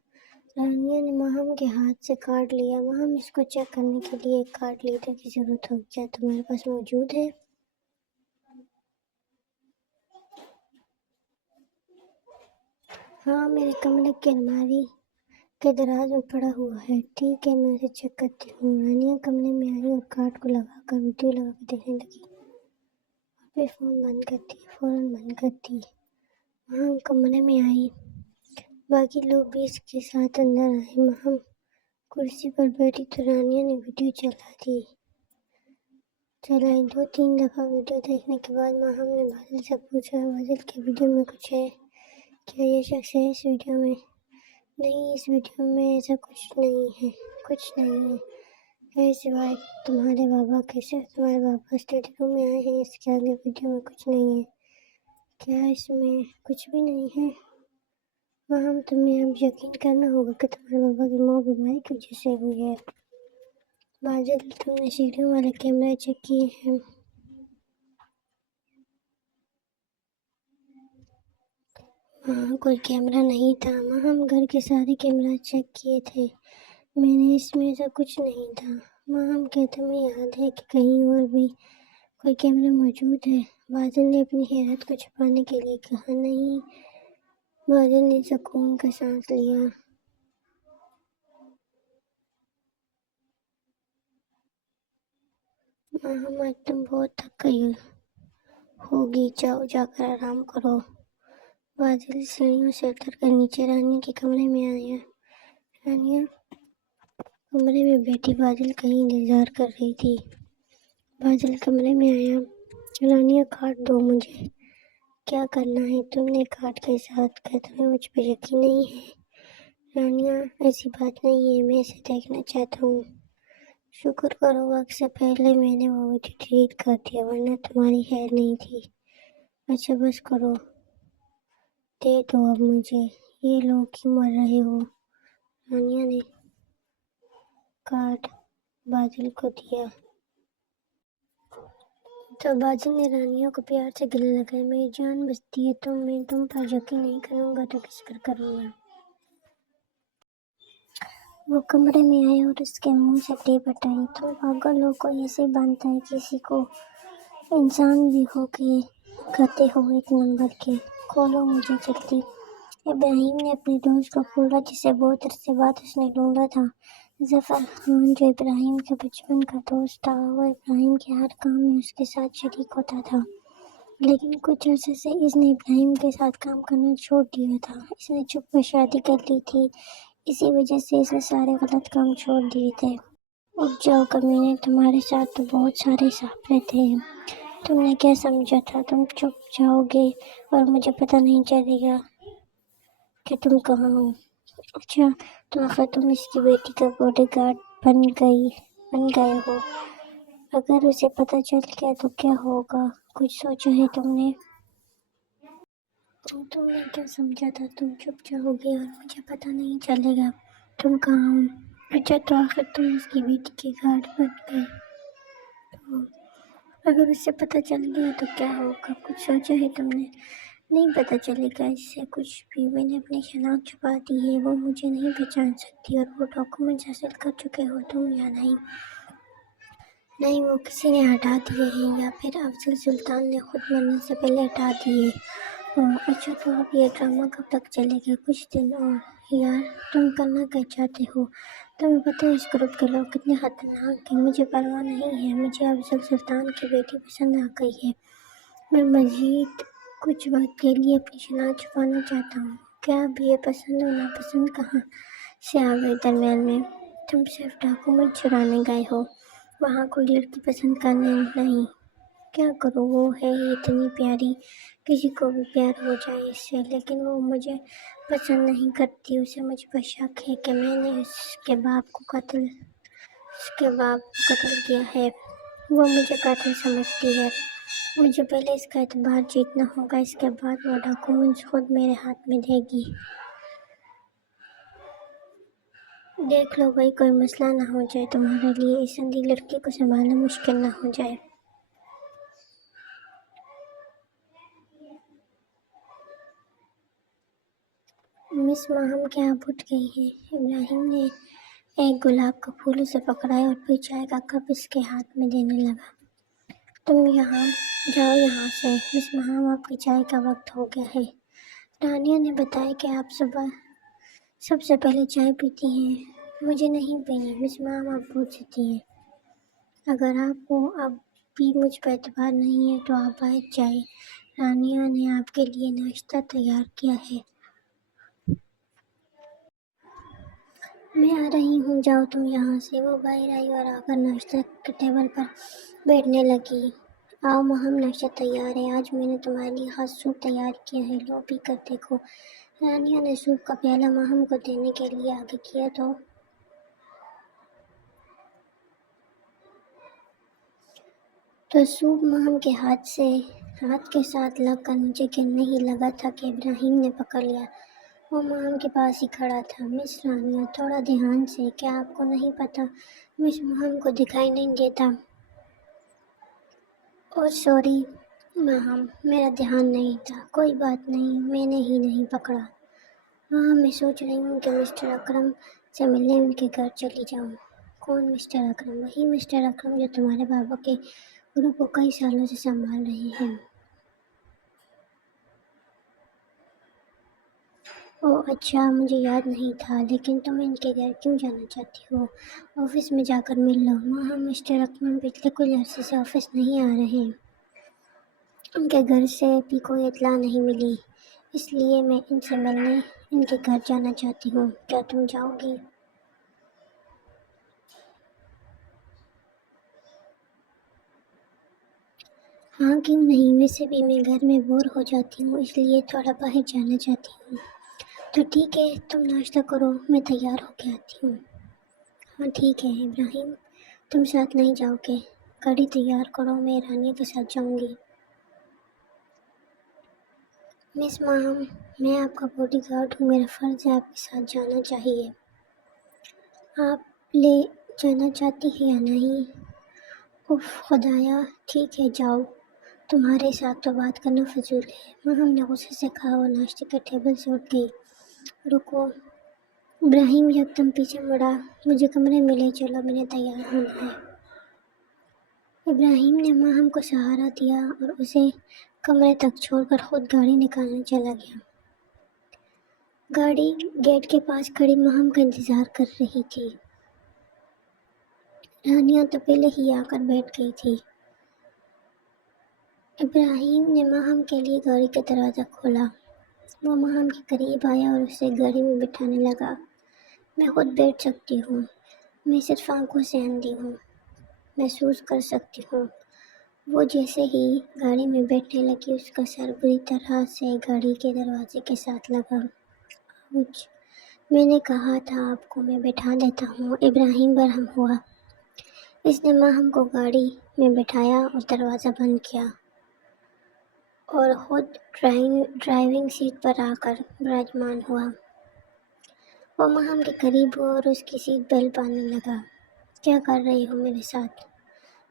رانیہ نے ماہم کے ہاتھ سے کارڈ لیا۔ ماہم، اس کو چیک کرنے کے لیے ایک کارڈ لیڈر کی ضرورت ہوگی، کیا تمہارے پاس موجود ہے؟ ہاں، میرے کمرے کی الماری کے دراز میں پڑا ہوا ہے۔ ٹھیک ہے، میں اسے چیک کرتی ہوں۔ رانیہ کمرے میں آئی اور کارڈ کو ویڈیو لگا کر دیکھنے لگی، اور پھر فوراً بند کرتی۔ ماہم کمرے میں آئی۔ باقی لوگ بھی اس کے ساتھ اندر آئے۔ ماہم کرسی پر بیٹھی تو رانیہ نے ویڈیو چلائی۔ 2-3 دفعہ ویڈیو دیکھنے کے بعد ماہم نے بازل سے پوچھا، بازل، کیا ویڈیو میں کچھ ہے؟ کیا یہ شخص ہے اس ویڈیو میں؟ نہیں، اس ویڈیو میں ایسا کچھ نہیں ہے سوائے تمہارے بابا کے۔ صرف تمہارے بابا اسٹڈی روم میں آئے ہیں، اس کے آگے ویڈیو میں کچھ نہیں ہے۔ کیا اس میں کچھ بھی نہیں ہے؟ ماہم تمہیں اب یقین کرنا ہوگا کہ تمہارے بابا کی موت بیماری کی وجہ سے ہوئی ہے۔ باجل، تم نے سیڑھیوں والے کیمرے چیک کیے ہیں؟ وہاں کوئی کیمرہ نہیں تھا۔ ماہم گھر کے سارے کیمرہ چیک کیے تھے، میں نے اس میں ایسا کچھ نہیں تھا۔ ماہم، کیا تمہیں یاد ہے کہ کہیں اور بھی کوئی کیمرہ موجود ہے؟ باجل نے اپنی حیرت کو چھپانے کے لیے کہا۔ نہیں۔ باجل نے سکون کا سانس لیا۔ ماہم، آج تم بہت تھک گئی ہوگی، جاؤ جا کر آرام کرو۔ باجل سیڑھیوں سے اتر کر نیچے رانیہ کے کمرے میں آیا۔ رانیہ کمرے میں بیٹھی باجل کا انتظار کر رہی تھی۔ باجل کمرے میں آیا۔ رانیہ، کارڈ دو مجھے۔ کیا کرنا ہے تم نے کارڈ کے ساتھ؟ کیا تمہیں مجھ پر یقین نہیں ہے؟ رانیہ، ایسی بات نہیں ہے، میں اسے دیکھنا چاہتا ہوں۔ شکر کرو وقت سے پہلے میں نے وہ ویڈیو ڈیلیٹ کر دیا، ورنہ تمہاری خیر نہیں تھی۔ اچھا بس کرو، دے دو اب مجھے۔ یہ لو، کیوں مر رہے ہو؟ رانیہ نے کارڈ باجل کو دیا تو باجل نے رانیہ کو پیار سے گلے لگائے۔ میری جان بچتی ہے تم، میں تم پر یقین نہیں کروں گا تو کس پر کروں گا؟ وہ کمرے میں آئے اور اس کے منہ سے ٹیپ ہٹائی۔ تم پاگل ہو، کوئی ایسے باندھتا ہے کسی کو؟ انسان بھی ہو کے کہتے ہو ایک نمبر کے۔ کھولو مجھے جلدی۔ ابراہیم نے اپنے دوست کو کھولا جسے بہت عرصے بعد اس نے ڈھونڈا تھا۔ ظفر خان، جو ابراہیم کا بچپن کا دوست تھا، وہ ابراہیم کے ہر کام میں اس کے ساتھ شریک ہوتا تھا، لیکن کچھ عرصے سے اس نے ابراہیم کے ساتھ کام کرنا چھوڑ دیا تھا۔ اس نے چھپ میں شادی کر لی تھی، اسی وجہ سے اس نے سارے غلط کام چھوڑ دیے تھے۔ اٹھ جاؤ کمینے، تمہارے ساتھ تو بہت سارے صاحب رہتے ہیں۔ تم نے کیا سمجھا تھا تم چھپ جاؤ گے اور مجھے پتہ نہیں چلے گا کہ تم کہاں ہو؟ اچھا تو آخر تم اس کی بیٹی کا باڈی گارڈ بن گئے ہو۔ اگر اسے پتہ چل گیا تو کیا ہوگا؟ کچھ سوچا ہے تم نے؟ تم نے کیا سمجھا تھا تم چھپ جاؤ گے اور مجھے پتہ نہیں چلے گا تم کہاں ہو؟ اچھا تو آخر تم اس کی بیٹی کے گارڈ بن گئے ہو۔ اگر اسے پتہ چل گیا تو کیا ہوگا؟ کچھ سوچا ہے تم نے؟ نہیں پتہ چلے گا اس سے کچھ بھی، میں نے اپنی شناخت چھپا دی ہے، وہ مجھے نہیں پہچان سکتی۔ اور وہ ڈاکومنٹس حاصل کر چکے ہو تم یا نہیں؟ نہیں، وہ کسی نے ہٹا دیے ہیں، یا پھر افضل سلطان نے خود مرنے سے پہلے ہٹا دیے۔ اچھا تو اب یہ ڈرامہ کب تک چلے گا؟ کچھ دن اور۔ یار تم کرنا کیا چاہتے ہو؟ تمہیں پتہ ہے اس گروپ کے لوگ کتنے خطرناک ہیں۔ مجھے پرواہ نہیں ہے، مجھے افضل سلطان کی بیٹی پسند آ گئی ہے، میں مزید کچھ وقت کے لیے اپنی شناخت چھپانا چاہتا ہوں۔ کیا اب یہ پسند و ناپسند کہاں سے آ گئی درمیان میں؟ تم صرف ڈاکومنٹ چرانے گئے ہو، وہاں کوئی لڑکی پسند کرنے نہیں۔ کیا کروں، وہ ہے ہی اتنی پیاری، کسی کو بھی پیار ہو جائے اس سے، لیکن وہ مجھے پسند نہیں کرتی۔ اسے مجھ پر شک ہے کہ میں نے اس کے باپ کو قتل کیا ہے، وہ مجھے قاتل سمجھتی ہے۔ مجھے پہلے اس کا اعتبار جیتنا ہوگا، اس کے بعد وہ ڈاکومنٹس خود میرے ہاتھ میں دے گی۔ دیکھ لو بھائی، کوئی مسئلہ نہ ہو جائے تمہارے لیے، اس اندھی لڑکی کو سنبھالنا مشکل نہ ہو جائے۔ مس ماہم کیا آپ اٹھ گئی ہیں؟ ابراہیم نے ایک گلاب کا پھول اسے پکڑایا اور پھر چائے کا کپ اس کے ہاتھ میں دینے لگا۔ تم جاؤ یہاں سے، مس ماہم آپ کی چائے کا وقت ہو گیا ہے۔ رانیہ نے بتایا کہ آپ صبح سب سے پہلے چائے پیتی ہیں۔ مجھے نہیں پینی، مس ماہم آپ بھول سکتی ہیں۔ اگر آپ کو اب بھی مجھ پر اعتبار نہیں ہے تو آپ بیٹھ جائیں، رانیہ نے آپ کے لیے ناشتہ تیار کیا ہے۔ میں آ رہی ہوں، جاؤ تم یہاں سے۔ وہ باہر آئی اور آ کر ناشتہ کے ٹیبل پر بیٹھنے لگی۔ آؤ ماہم، ناشتہ تیار ہے، آج میں نے تمہارے لیے خاص سوپ تیار کیا ہے، لو پی کر دیکھو۔ رانیہ نے سوپ کا پیالہ ماہم کو دینے کے لیے آگے کیا تو سوپ ماہم کے ہاتھ سے ہاتھ کے ساتھ لگ کر نیچے گرنے ہی لگا تھا کہ ابراہیم نے پکڑ لیا۔ وہ مہم کے پاس ہی کھڑا تھا۔ مس رانیہ، تھوڑا دھیان سے، کیا آپ کو نہیں پتا مس مہم کو دکھائی نہیں دیتا؟ اوہ سوری مہم، میرا دھیان نہیں تھا، کوئی بات نہیں، میں نے ہی نہیں پکڑا۔ ہاں، میں سوچ رہی ہوں کہ مسٹر اکرم سے ملنے ان کے گھر چلی جاؤں۔ کون مسٹر اکرم؟ وہی مسٹر اکرم جو تمہارے بابا کے گروپ کو کئی سالوں سے سنبھال رہے ہیں۔ اوہ اچھا، مجھے یاد نہیں تھا، لیکن تم ان کے گھر کیوں جانا چاہتی ہو؟ آفس میں جا کر مل لو۔ وہاں مسٹر اکرم پچھلے کچھ عرصے سے آفس نہیں آ رہے۔ ان کے گھر سے بھی کوئی اطلاع نہیں ملی، اس لیے میں ان سے ملنے ان کے گھر جانا چاہتی ہوں۔ کیا تم جاؤ گی؟ ہاں کیوں نہیں، ویسے بھی میں گھر میں بور ہو جاتی ہوں، اس لیے تھوڑا باہر جانا چاہتی ہوں۔ تو ٹھیک ہے، تم ناشتہ کرو، میں تیار ہو کے آتی ہوں۔ ہاں ٹھیک ہے۔ ابراہیم، تم ساتھ نہیں جاؤ گے؟ گاڑی تیار کرو، میں رانیہ کے ساتھ جاؤں گی۔ مس ماہم، میں آپ کا باڈی گارڈ ہوں، میرا فرض ہے آپ کے ساتھ جانا چاہیے۔ آپ لے جانا چاہتی ہیں یا نہیں؟ اف خدایا، ٹھیک ہے جاؤ، تمہارے ساتھ تو بات کرنا فضول ہے۔ ماہم نے غصے سے کہا اور ناشتے کے ٹیبل سے اٹھ گئی۔ رکو، ابراہیم یکدم پیچھے مڑا۔ مجھے کمرے میں لے چلو، میں نے تیار ہونا ہے۔ ابراہیم نے ماہم کو سہارا دیا اور اسے کمرے تک چھوڑ کر خود گاڑی نکالنے چلا گیا۔ گاڑی گیٹ کے پاس کھڑی ماہم کا انتظار کر رہی تھی۔ رانیہ تو پہلے ہی آ کر بیٹھ گئی تھی۔ ابراہیم نے ماہم کے لیے گاڑی کا دروازہ کھولا۔ وہ ماہم کے قریب آیا اور اسے گاڑی میں بٹھانے لگا۔ میں خود بیٹھ سکتی ہوں، میں صرف آنکھوں سے اندھی ہوں، محسوس کر سکتی ہوں۔ وہ جیسے ہی گاڑی میں بیٹھنے لگی، اس کا سر بری طرح سے گاڑی کے دروازے کے ساتھ لگا۔ آؤچ! میں نے کہا تھا آپ کو، میں بٹھا دیتا ہوں۔ ابراہیم برہم ہوا۔ اس نے ماہم کو گاڑی میں بٹھایا اور دروازہ بند کیا اور خود ڈرائیونگ سیٹ پر آ کر براجمان ہوا۔ وہ ماہم کے قریب ہوا اور اس کی سیٹ بیلٹ باندھنے لگا۔ کیا کر رہی ہو میرے ساتھ؟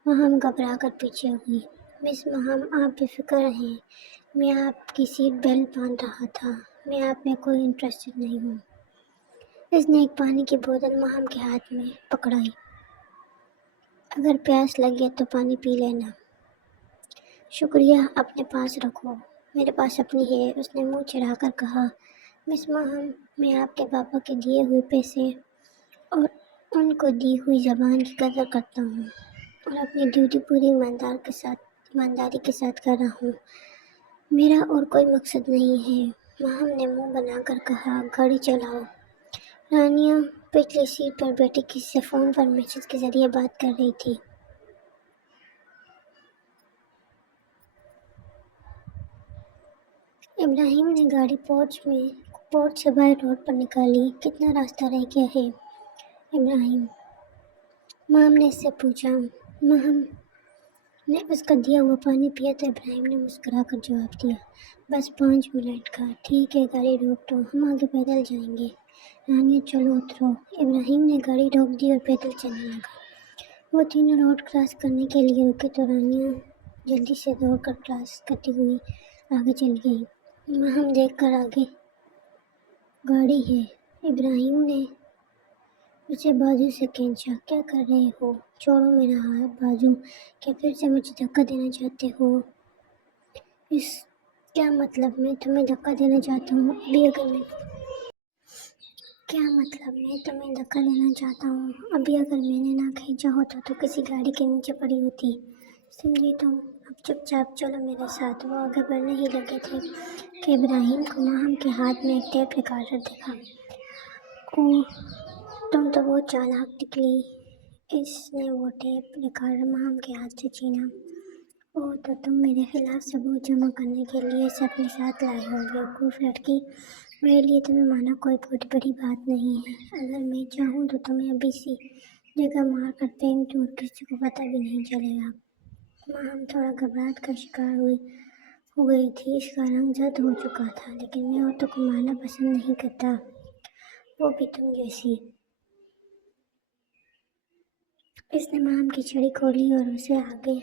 ماہم گھبرا کر پیچھے ہوئی۔ مس ماہم، آپ بے فکر رہیں، میں آپ کی سیٹ بیلٹ باندھ رہا تھا، میں آپ میں کوئی انٹرسٹڈ نہیں ہوں۔ اس نے ایک پانی کی بوتل ماہم کے ہاتھ میں پکڑائی۔ اگر پیاس لگے تو پانی پی لینا۔ شکریہ، اپنے پاس رکھو۔ میرے پاس اپنی ہے، اس نے منہ چڑھا کر کہا۔ مس ماہم، میں آپ کے پاپا کے دیے ہوئے پیسے اور ان کو دی ہوئی زبان کی قدر کرتا ہوں اور اپنی ڈیوٹی پوری ایمانداری کے ساتھ کر رہا ہوں۔ میرا اور کوئی مقصد نہیں ہے۔ ماہم نے منہ بنا کر کہا۔ گاڑی چلاؤ۔ رانیہ پچھلی سیٹ پر بیٹھی کسی سے فون پر میسج کے ذریعے بات کر رہی تھی۔ ابراہیم نے گاڑی پورچ سے باہر روڈ پر نکالی۔ کتنا راستہ رہ گیا ہے ابراہیم؟ ماہم نے اس سے پوچھا۔ ماہم نے اس کا دیا ہوا پانی پیا تو ابراہیم نے مسکرا کر جواب دیا۔ بس 5 منٹ کا۔ ٹھیک ہے، گاڑی روک دو، ہم آگے پیدل جائیں گے۔ رانیہ چلو اترو۔ ابراہیم نے گاڑی روک دی اور پیدل چلنے لگا۔ وہ تینوں روڈ کراس کرنے کے لیے رکے تو رانیہ جلدی سے دوڑ کر کراس کرتی ہوئی آگے چلی گئی۔ ماہم دیکھ کر آگے گاڑی ہے۔ ابراہیم نے اسے بازو سے کھینچا۔ کیا کر رہے ہو؟ چھوڑو میرا بازو۔ کیا پھر سے مجھے دھکا دینا چاہتے ہو؟ اس کیا مطلب؟ میں تمہیں دھکا دینا چاہتا ہوں؟ ابھی اگر میں نے نہ کھینچا ہوتا تو کسی گاڑی کے نیچے پڑی ہوتی، سمجھی تم؟ اب چپ چاپ چلو میرے ساتھ۔ وہ آگے بڑھنے ہی لگے تھے کہ ابراہیم کو ماہم کے ہاتھ میں ایک ٹیپ ریکارڈر دکھا۔ اوہ، تم تو بہت چالاک نکلی۔ اس نے وہ ٹیپ ریکارڈر ماہم کے ہاتھ سے چھینا۔ اوہ، تو تم میرے خلاف ثبوت جمع کرنے کے لیے اسے اپنے ساتھ لائے ہو؟ بیوقوف لڑکی، میرے لیے تمہیں مارنا کوئی بہت بڑی بات نہیں ہے۔ اگر میں چاہوں تو تمہیں ابھی سی جگہ مار کر پھینک دوں اور کسی کو پتہ بھی نہیں چلے گا۔ ماہم تھوڑا گھبراہٹ کا شکار ہوئی۔ ہو گئی تھی، اس کا رنگ زرد ہو چکا تھا، لیکن میں عورتوں کو مارنا پسند نہیں کرتا، وہ بھی تم جیسی۔ اس نے مام کی چھڑی کھولی اور اسے آگے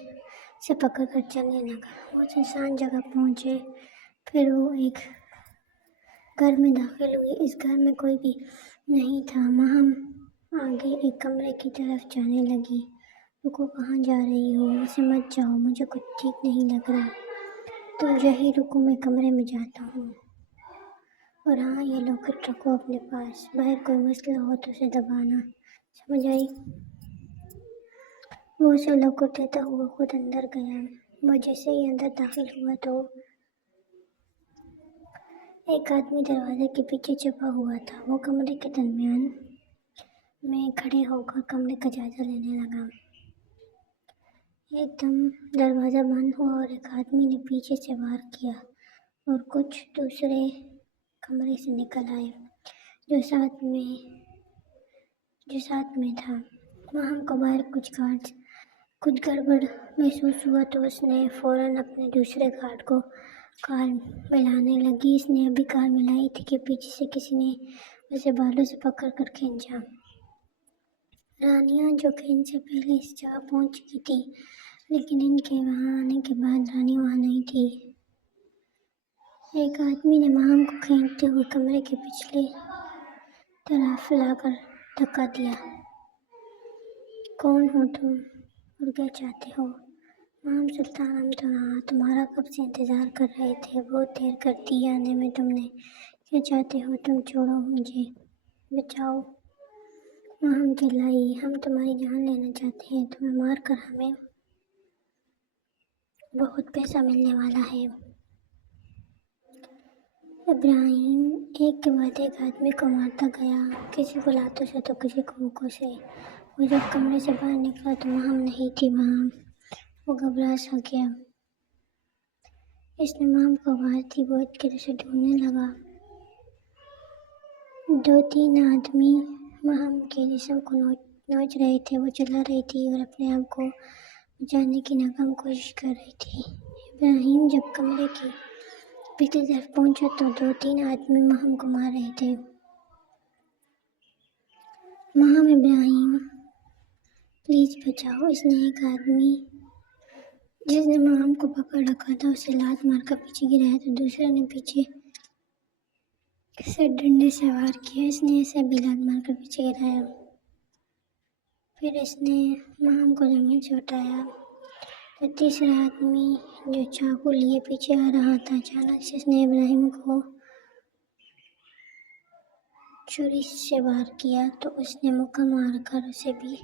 سے پکڑ کر چلنے لگا۔ وہ سنسان جگہ پہنچے، پھر وہ ایک گھر میں داخل ہوئی۔ اس گھر میں کوئی بھی نہیں تھا۔ مہم آگے ایک کمرے کی طرف جانے لگی۔ رکو، کہاں جا رہی ہو؟ اسے مت جاؤ، مجھے کچھ ٹھیک نہیں لگ رہا۔ تم یہیں رکو، میں کمرے میں جاتا ہوں۔ اور ہاں، یہ لاکٹ رکھو اپنے پاس، باہر کوئی مسئلہ ہو تو اسے دبانا، سمجھ آئی؟ وہ اسے لاکٹ دیتا ہوا خود اندر گیا۔ وہ جیسے ہی اندر داخل ہوا تو ایک آدمی دروازے کے پیچھے چھپا ہوا تھا۔ وہ کمرے کے درمیان میں کھڑے ہو کر کمرے کا جائزہ لینے لگا۔ ایک دم دروازہ بند ہوا اور ایک آدمی نے پیچھے سے وار کیا اور کچھ دوسرے کمرے سے نکل آئے جو ساتھ میں تھا۔ مہم کو باہر کچھ گڑبڑ محسوس ہوا تو اس نے فوراً اپنے دوسرے گارڈ کو کار ملانے لگی۔ اس نے ابھی کار ملائی تھی کہ پیچھے سے کسی نے اسے بالوں سے پکڑ کر کھینچا۔ رانیہ، جو کہ ان سے پہلے اس جگہ پہنچ چکی تھی، لیکن ان کے وہاں آنے کے بعد رانی وہاں نہیں تھی۔ ایک آدمی نے مہم کو کھینچتے ہوئے کمرے کے پچھلے طرف لا کر دھکا دیا۔ کون ہو تم اور کیا چاہتے ہو؟ مہم، سلطان، ہم تمہارا کب سے انتظار کر رہے تھے، بہت دیر کر دی آنے میں تم نے۔ کیا چاہتے ہو تم؟ چھوڑو مجھے، بچاؤ۔ مہم چلائی، ہم تمہاری جان لینا چاہتے ہیں، تمہیں مار کر ہمیں بہت پیسہ ملنے والا ہے۔ ابراہیم ایک کے بعد ایک آدمی کو مارتا گیا، کسی کو لاتوں سے تو کسی کو ہوکوں سے۔ وہ جب کمرے سے باہر نکلا تو مہم نہیں تھی وہاں۔ وہ گھبرا سا گیا۔ اس نے مہم کو آواز دی، وہ ایک طرح سے ڈھونڈنے لگا۔ 2-3 آدمی مہم کے جسم کو نوچ رہے تھے۔ وہ چلا رہی تھی اور اپنے آپ کو بچانے کی ناکام کوشش کر رہی تھی۔ ابراہیم جب کمرے کی پچھلی طرف پہنچا تو 2-3 آدمی مہم کو مار رہے تھے۔ مہم، ابراہیم، پلیز بچاؤ۔ اس نے ایک آدمی جس نے مہم کو پکڑ رکھا تھا اسے لات مار کر پیچھے گرایا تو دوسرے نے پیچھے سے ڈنڈے سے وار کیا۔ اس نے اسے بھی لات مار کر پیچھے گرایا۔ پھر اس نے مہم کو زمین سے اٹھایا تو تیسرا آدمی جو چاقو لیے پیچھے آ رہا تھا، اچانک سے اس نے ابراہیم کو چھری سے وار کیا تو اس نے مکہ مار کر اسے بھی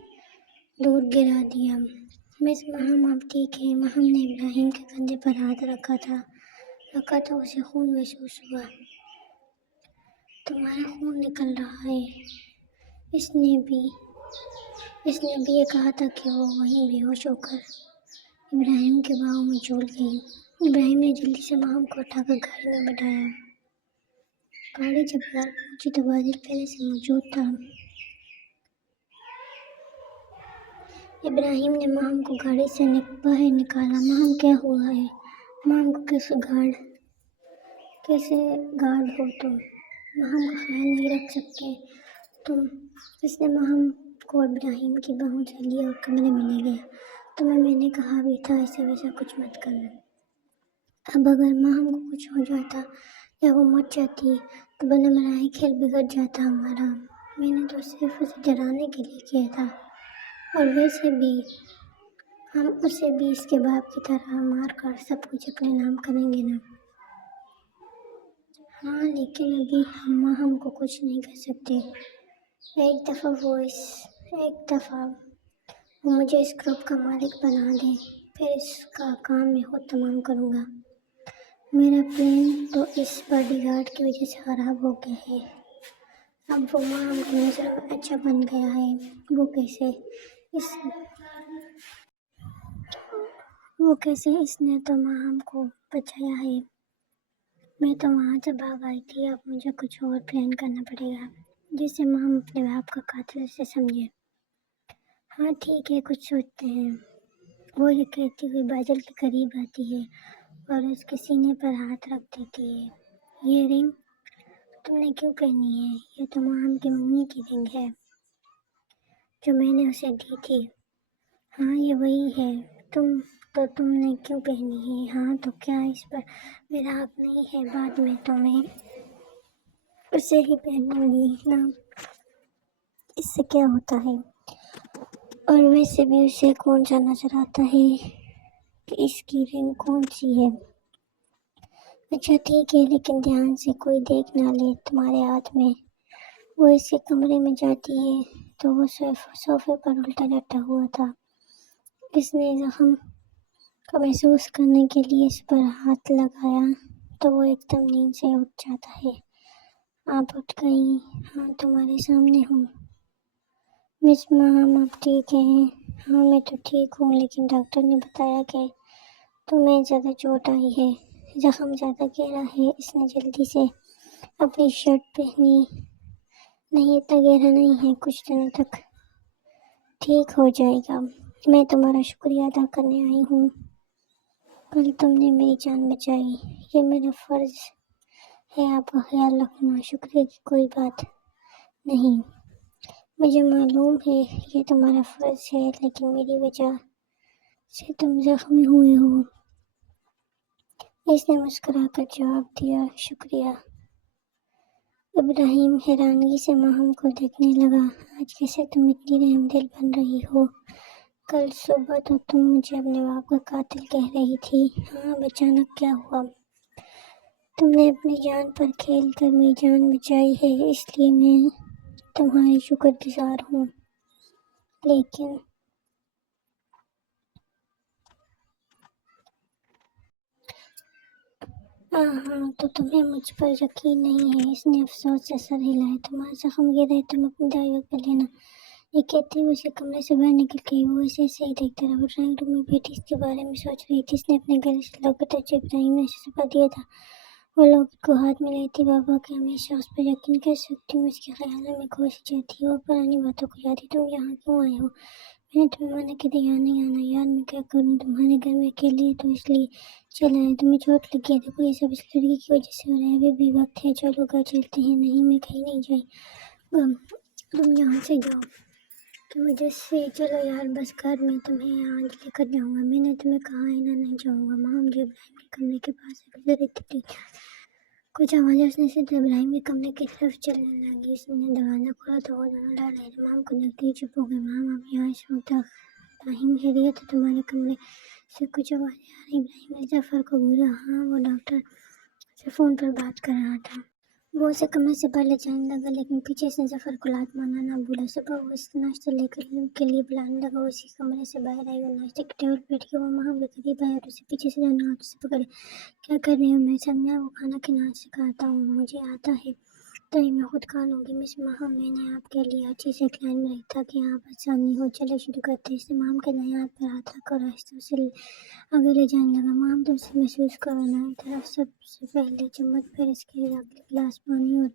دور گرا دیا۔ مس مہم، آپ ٹھیک ہیں؟ مہم نے ابراہیم کے کندھے پر ہاتھ رکھا تو اسے خون محسوس ہوا۔ تمہارا خون نکل رہا ہے۔ اس نے بھی یہ کہا تھا کہ وہ وہیں بے ہوش ہو کر ابراہیم کے باہوں میں جھول گئی۔ ابراہیم نے جلدی سے مہم کو اٹھا کر گاڑی میں بٹھایا۔ گاڑی جب باہر پہنچی تو بادل پہلے سے موجود تھا۔ ابراہیم نے مہم کو گاڑی سے باہر نکالا۔ مہم، کیا ہوا ہے؟ مہم کو کیسے گارڈ ہو تم؟ مہم کا خیال نہیں رکھ سکتے تم؟ اس نے مہم کو ابراہیم کی باہوں سے لیا اور کمرے میں لے گیا۔ تمہیں میں نے کہا بھی تھا ایسا ویسا کچھ مت کرنا۔ اب اگر مہم کو کچھ ہو جاتا یا وہ مر جاتی تو بنا بنایا کھیل بگڑ جاتا ہمارا۔ میں نے تو صرف اسے ڈرانے کے لیے کیا تھا، اور ویسے بھی ہم اسے بھی اس کے باپ کی طرح مار کر سب کچھ اپنے نام کریں گے نا۔ ہاں، لیکن ابھی ہم مہم کو کچھ نہیں کر سکتے۔ ایک دفعہ وہ مجھے اس گروپ کا مالک بنا دے، پھر اس کا کام میں خود تمام کروں گا۔ میرا پلان تو اس باڈی گارڈ کی وجہ سے خراب ہو گیا ہے۔ اب وہ مہم کی نظر میں اچھا بن گیا ہے۔ وہ کیسے؟ اس نے تو مہم کو بچایا ہے۔ میں تو وہاں سے بھاگ آئی تھی۔ اب مجھے کچھ اور پلان کرنا پڑے گا جس سے مہم اپنے باپ کا قاتل اسے سمجھے۔ ہاں ٹھیک ہے، کچھ سوچتے ہیں۔ وہ یہ کہتی ہوئی بادل کے قریب آتی ہے اور اس کے سینے پر ہاتھ رکھتے کہ یہ رنگ تم نے کیوں پہنی ہے؟ یہ تو مام کی ممی کی رنگ ہے جو میں نے اسے دی تھی۔ ہاں یہ وہی ہے، تم نے کیوں پہنی ہے؟ ہاں تو کیا اس پر میرا حق نہیں ہے؟ بعد میں تو میں اسے ہی پہنوں گی نا، اس سے کیا ہوتا ہے؟ اور ویسے بھی اسے کون سا نظر آتا ہے کہ اس کی رنگ کون سی ہے؟ اچھا ٹھیک ہے، لیکن دھیان سے کوئی دیکھ نہ لے تمہارے ہاتھ میں۔ وہ اس کے کمرے میں جاتی ہے تو وہ صوفے پر الٹا لیٹا ہوا تھا۔ اس نے زخم کو محسوس کرنے کے لیے اس پر ہاتھ لگایا تو وہ ایک دم نیند سے اٹھ جاتا ہے۔ آپ اٹھ گئیں؟ ہاں تمہارے سامنے ہوں۔ مس مہام آپ ٹھیک ہیں؟ ہاں میں تو ٹھیک ہوں، لیکن ڈاکٹر نے بتایا کہ تمہیں زیادہ چوٹ آئی ہے، زخم زیادہ گہرا ہے۔ اس نے جلدی سے اپنی شرٹ پہنی۔ نہیں اتنا گہرا نہیں ہے، کچھ دنوں تک ٹھیک ہو جائے گا۔ میں تمہارا شکریہ ادا کرنے آئی ہوں، کل تم نے میری جان بچائی، یہ میرا فرض ہے آپ کا خیال رکھنا۔ شکریہ کی کوئی بات نہیں، مجھے معلوم ہے یہ تمہارا فرض ہے، لیکن میری وجہ سے تم زخمی ہوئے ہو۔ اس نے مسکرا کر جواب دیا، شکریہ۔ ابراہیم حیرانگی سے ماہم کو دیکھنے لگا۔ آج کیسے تم اتنی رحم دل بن رہی ہو؟ کل صبح تو تم مجھے اپنے باپ کا قاتل کہہ رہی تھی۔ ہاں اب اچانک کیا ہوا؟ تم نے اپنی جان پر کھیل کر میری جان بچائی ہے، اس لیے میں تمہاری شکر گزار ہوں، لیکن ہاں تو تمہیں مجھ پر یقین نہیں ہے؟ اس نے افسوس سے سر ہلایا۔ تمہارا زخم گہرا ہے، تم اپنی دوائی وقت پر لینا۔ یہ کہتے ہوئے اسے کمرے سے باہر نکل گئی۔ وہ اسے ایسے ہی دیکھتا رہا۔ وہ ڈرائنگ روم میں بیٹھی اس کے بارے میں سوچ رہی تھی۔ اس نے اپنے گلے سے لاکٹ جو ابراہیم نے اسے چھپا دیا تھا وہ لاکٹ کو ہاتھ میں لیتی بابا کہ ہمیشہ اس پر یقین کر سکتی ہوں۔ اس کے خیالوں میں کھو سی جاتی۔ وہ پرانی باتوں کو یاد۔ تم یہاں کیوں آئے ہو؟ میں نے تمہیں منع کیا تھا یہاں نہیں آنا۔ یار میں کیا کروں، تمہارے گھر میں اکیلے تو اس لیے چلے آئے۔ تمہیں چوٹ لگی ہے؟ دیکھو یہ سب اس لڑکی کی وجہ سے ہو رہا ہے، ابھی بھی وقت ہے، چلو گھر چلتے ہیں۔ نہیں میں کہیں نہیں جائے گا، تم یہاں سے جاؤ کی وجہ سے۔ چلو یار بس کر، میں تمہیں یہاں لے کر جاؤں گا۔ میں نے تمہیں کہا ہے نا نہیں جاؤں گا۔ ماں مجھے ابراہیم کے کمرے کے پاس سے گزر رہی تھی، کچھ آواز اس نے سیدھا ابراہیم کے کمرے کی طرف چلنے لگی۔ اس نے دروازہ کھولا تو وہ دونوں ڈر رہے تھے۔ مام کو دیکھتے ہی چپ ہو گئے۔ مام آپ یہاں اس وقت؟ ابراہیم خیریت ہے؟ تمہارے کمرے سے کچھ آوازیں آ رہی۔ ابراہیم نے ظفر کو گھورا۔ ہاں وہ ڈاکٹر سے فون پر بات کر رہا تھا۔ وہ اسے کمرے سے باہر لے جانے لگا، لیکن پیچھے سے ظفر کو لات مارنا نہ بھولا۔ صبح وہ اسے ناشتہ لے کر کے لیے بلانے لگا۔ وہ اسی کمرے سے باہر آئی اور ناشتے کے ٹیبل پر بیٹھ کے وہ ماہم کے قریب آئی اور اسے پیچھے سے دونوں ہاتھوں سے پکڑے۔ کیا کر رہی ہو؟ میں سمیہ کو کھانا کھلانا سکھاتا ہوں، مجھے آتا ہے، تبھی میں خود کھا لوں گی۔ مس ماہم میں نے آپ کے لیے اچھی سے ایک لائن میں رکھی تاکہ آپ آسانی ہو۔ چلو شروع کرتے ہیں۔ اس نے ماہم کے دائیں ہاتھ پر ہاتھ رکھا اور آہستہ اسے آگے لے جانے لگا۔ ماہم تم سے محسوس کرو نا، طرف سب سے پہلے چمچ، پھر اس کے اگلے گلاس پانی اور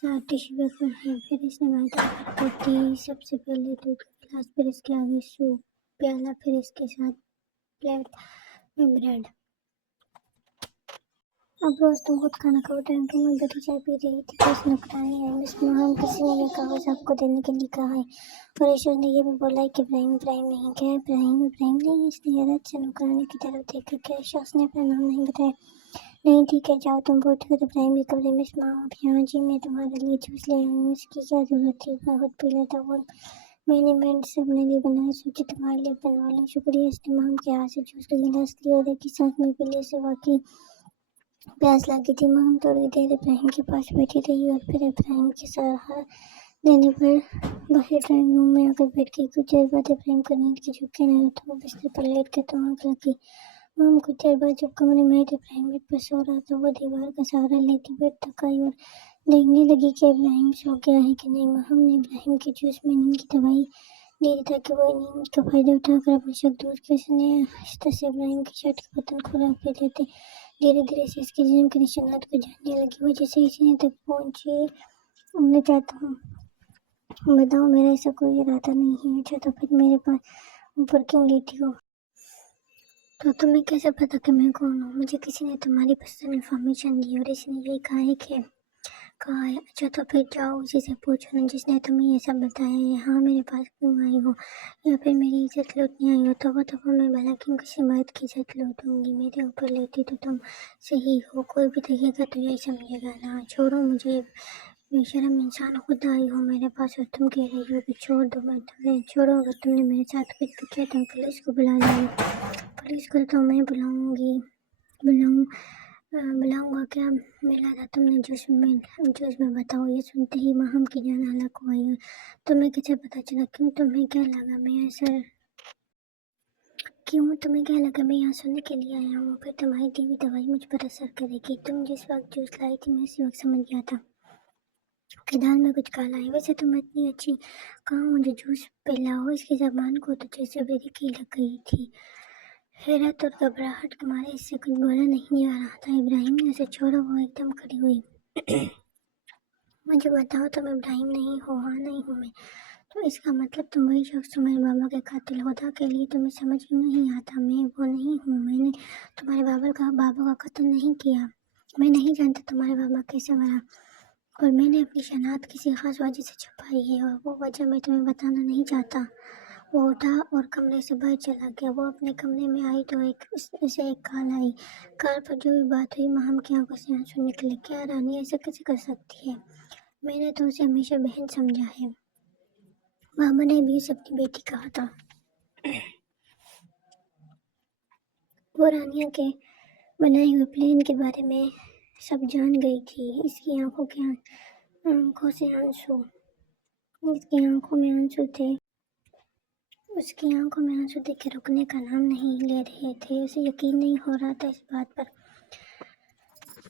ساتھ ٹشو پیپر ہے۔ پھر اس نے بائیں طرف حرکت کی، سب سے پہلے دودھ کا گلاس، پھر اس کے آگے سوپ پیالہ، پھر اس کے ساتھ پلیٹ میں بریڈ۔ اب روز تم خود کھانا کھاؤ۔ ڈرائنگ روم میں بیٹھی چائے پی رہی تھی کہ اس نوکرانی آئی۔ مس ماہم کسی نے یہ کاغذ آپ کو دینے کے لیے کہا ہے، اور ایشور نے یہ بھی بولا ہے کہ ابراہیم نہیں۔ کیا ابراہیم نہیں؟ اس نے حیرت سے نوکرانی کی طرف دیکھا۔ کیا شخص نے اپنا نام نہیں بتایا؟ نہیں ٹھیک ہے جاؤ تم۔ وہ اٹھ کر ابراہیم کے کمرے میں۔ مس ماہم آپ یہاں؟ جی میں تمہارے لیے جوس لے آئی ہوں۔ اس کی کیا ضرورت تھی، میں خود پی لیتا۔ وہ میں نے بینڈ سے اپنے لیے بنایا، سوچا تمہارے لیے بنوا لوں۔ شکریہ۔ اس نے ماہم کے ہاتھ سے جوس کا گلاس لیا اور ایک ہی سانس میں پی لیا۔ اسے واقعی پیاس لگی تھی۔ ماہم تھوڑی دیر ابراہیم کے پاس بیٹھی رہی اور پھر ابراہیم کے سہارا دینے پر باہر ڈرائنگ روم میں آ کر بیٹھ گئی۔ کچھ دیر بعد ابراہیم کو نیند کی جھپکیاں آئیں تو وہ بستر پر لیٹ کر تڑپنے لگی۔ ماہم کچھ دیر بعد جب کمرے میں آئی تو ابراہیم بیڈ پر سو رہا تھا۔ وہ دیوار کا سہارا لیتی بیڈ تک آئی اور دیکھنے لگی کہ ابراہیم سو گیا ہے کہ نہیں۔ ماہم نے ابراہیم کے جوس میں نیند کی دوائی دی تھی تاکہ وہ نیند کا فائدہ اٹھا کر اپنا شک دور کرے۔ اس نے آہستہ سے ابراہیم کی شرٹ کا بٹن کھولا، پھر لیتے دھیرے دھیرے سے اس کے جسم کے نشانات کو جاننے لگی۔ وہ جیسے ہی سینے تک پہنچی، میں چاہتا ہوں بتاؤ میرا ایسا کوئی ارادہ نہیں ہے۔ اچھا تو پھر میرے پاس اوپر کیوں لیٹی ہو؟ تو تمہیں کیسے پتا کہ میں کون ہوں؟ مجھے کسی نے تمہاری پرسنل انفارمیشن دی اور اس نے یہی کہا ہے۔ اچھا تو پھر جاؤ اسی سے پوچھو نا جس نے تمہیں یہ سب بتایا ہے، ہاں میرے پاس کیوں آئی ہو، یا پھر میری عزت لوٹنے آئی ہو۔ تو وہ میں بھلا کیوں کسی مرد کی عزت لوٹوں گی؟ میرے اوپر لیتی تو تم صحیح ہو، کوئی بھی دیکھے گا تو یہی سمجھے گا نا۔ چھوڑو مجھے، بے شرم انسان، خود آئی ہو میرے پاس اور تم کہہ رہی ہو کہ چھوڑ دو۔ میں تمہیں چھوڑو، اگر تم نے میرے ساتھ کچھ بھی کیا تو میں پولیس کو بلا لوں گی۔ پولیس کو تو میں بلاؤں گا کیا؟ ملا تھا تم نے جوش میں بتاؤ۔ یہ سنتے ہی ماہم کی جان ہلاک ہو گئی۔ تمہیں کیسے پتا چلا؟ تمہیں کیا لگا میں یہاں سننے کے لیے آیا ہوں؟ پھر تمہاری دی ہوئی دوائی مجھ پر اثر کرے گی۔ تم جس وقت جوس لائی تھی میں اسی وقت سمجھ گیا تھا کہ دال میں کچھ کالا ہے۔ ویسے تم اتنی اچھی کہاں مجھے جوس پلاؤ؟ اس کی زبان کو تو جیسے بیریکی لگ گئی تھی۔ حیرت اور گھبراہٹ کے مارے اس سے کچھ بولا نہیں جا رہا تھا۔ ابراہیم نے اسے چھوڑا، وہ ایک دم کھڑی ہوئی۔ مجھے بتاؤ، تم ابراہیم نہیں ہو؟ ہاں نہیں ہوں میں۔ تو اس کا مطلب تم وہی شخص ہو میرے بابا کے قاتل۔ خدا کے لیے تمہیں سمجھ کیوں نہیں آتا؟ میں وہ نہیں ہوں۔ میں نے تمہارے بابا کا قتل نہیں کیا۔ میں نہیں جانتا تمہارا بابا کیسے مرا، اور میں نے اپنی شناخت کسی خاص وجہ سے چھپائی ہے، اور وہ وجہ میں تمہیں بتانا نہیں چاہتا۔ وہ اٹھا اور کمرے سے باہر چلا گیا۔ وہ اپنے کمرے میں آئی تو اسے ایک کال آئی۔ کال پر جو بھی بات ہوئی، ماہم کی آنکھوں سے آنسو نکلے۔ کیا رانی ایسا کیسے کر سکتی ہے؟ میں نے تو اسے ہمیشہ بہن سمجھا ہے۔ بابا نے بھی اسے اپنی بیٹی کہا تھا۔ وہ رانیہ کے بنائے ہوئے پلان کے بارے میں سب جان گئی تھی۔ اس کی آنکھوں میں آنسو تھے کہ رکنے کا نام نہیں لے رہے تھے۔ اسے یقین نہیں ہو رہا تھا اس بات پر،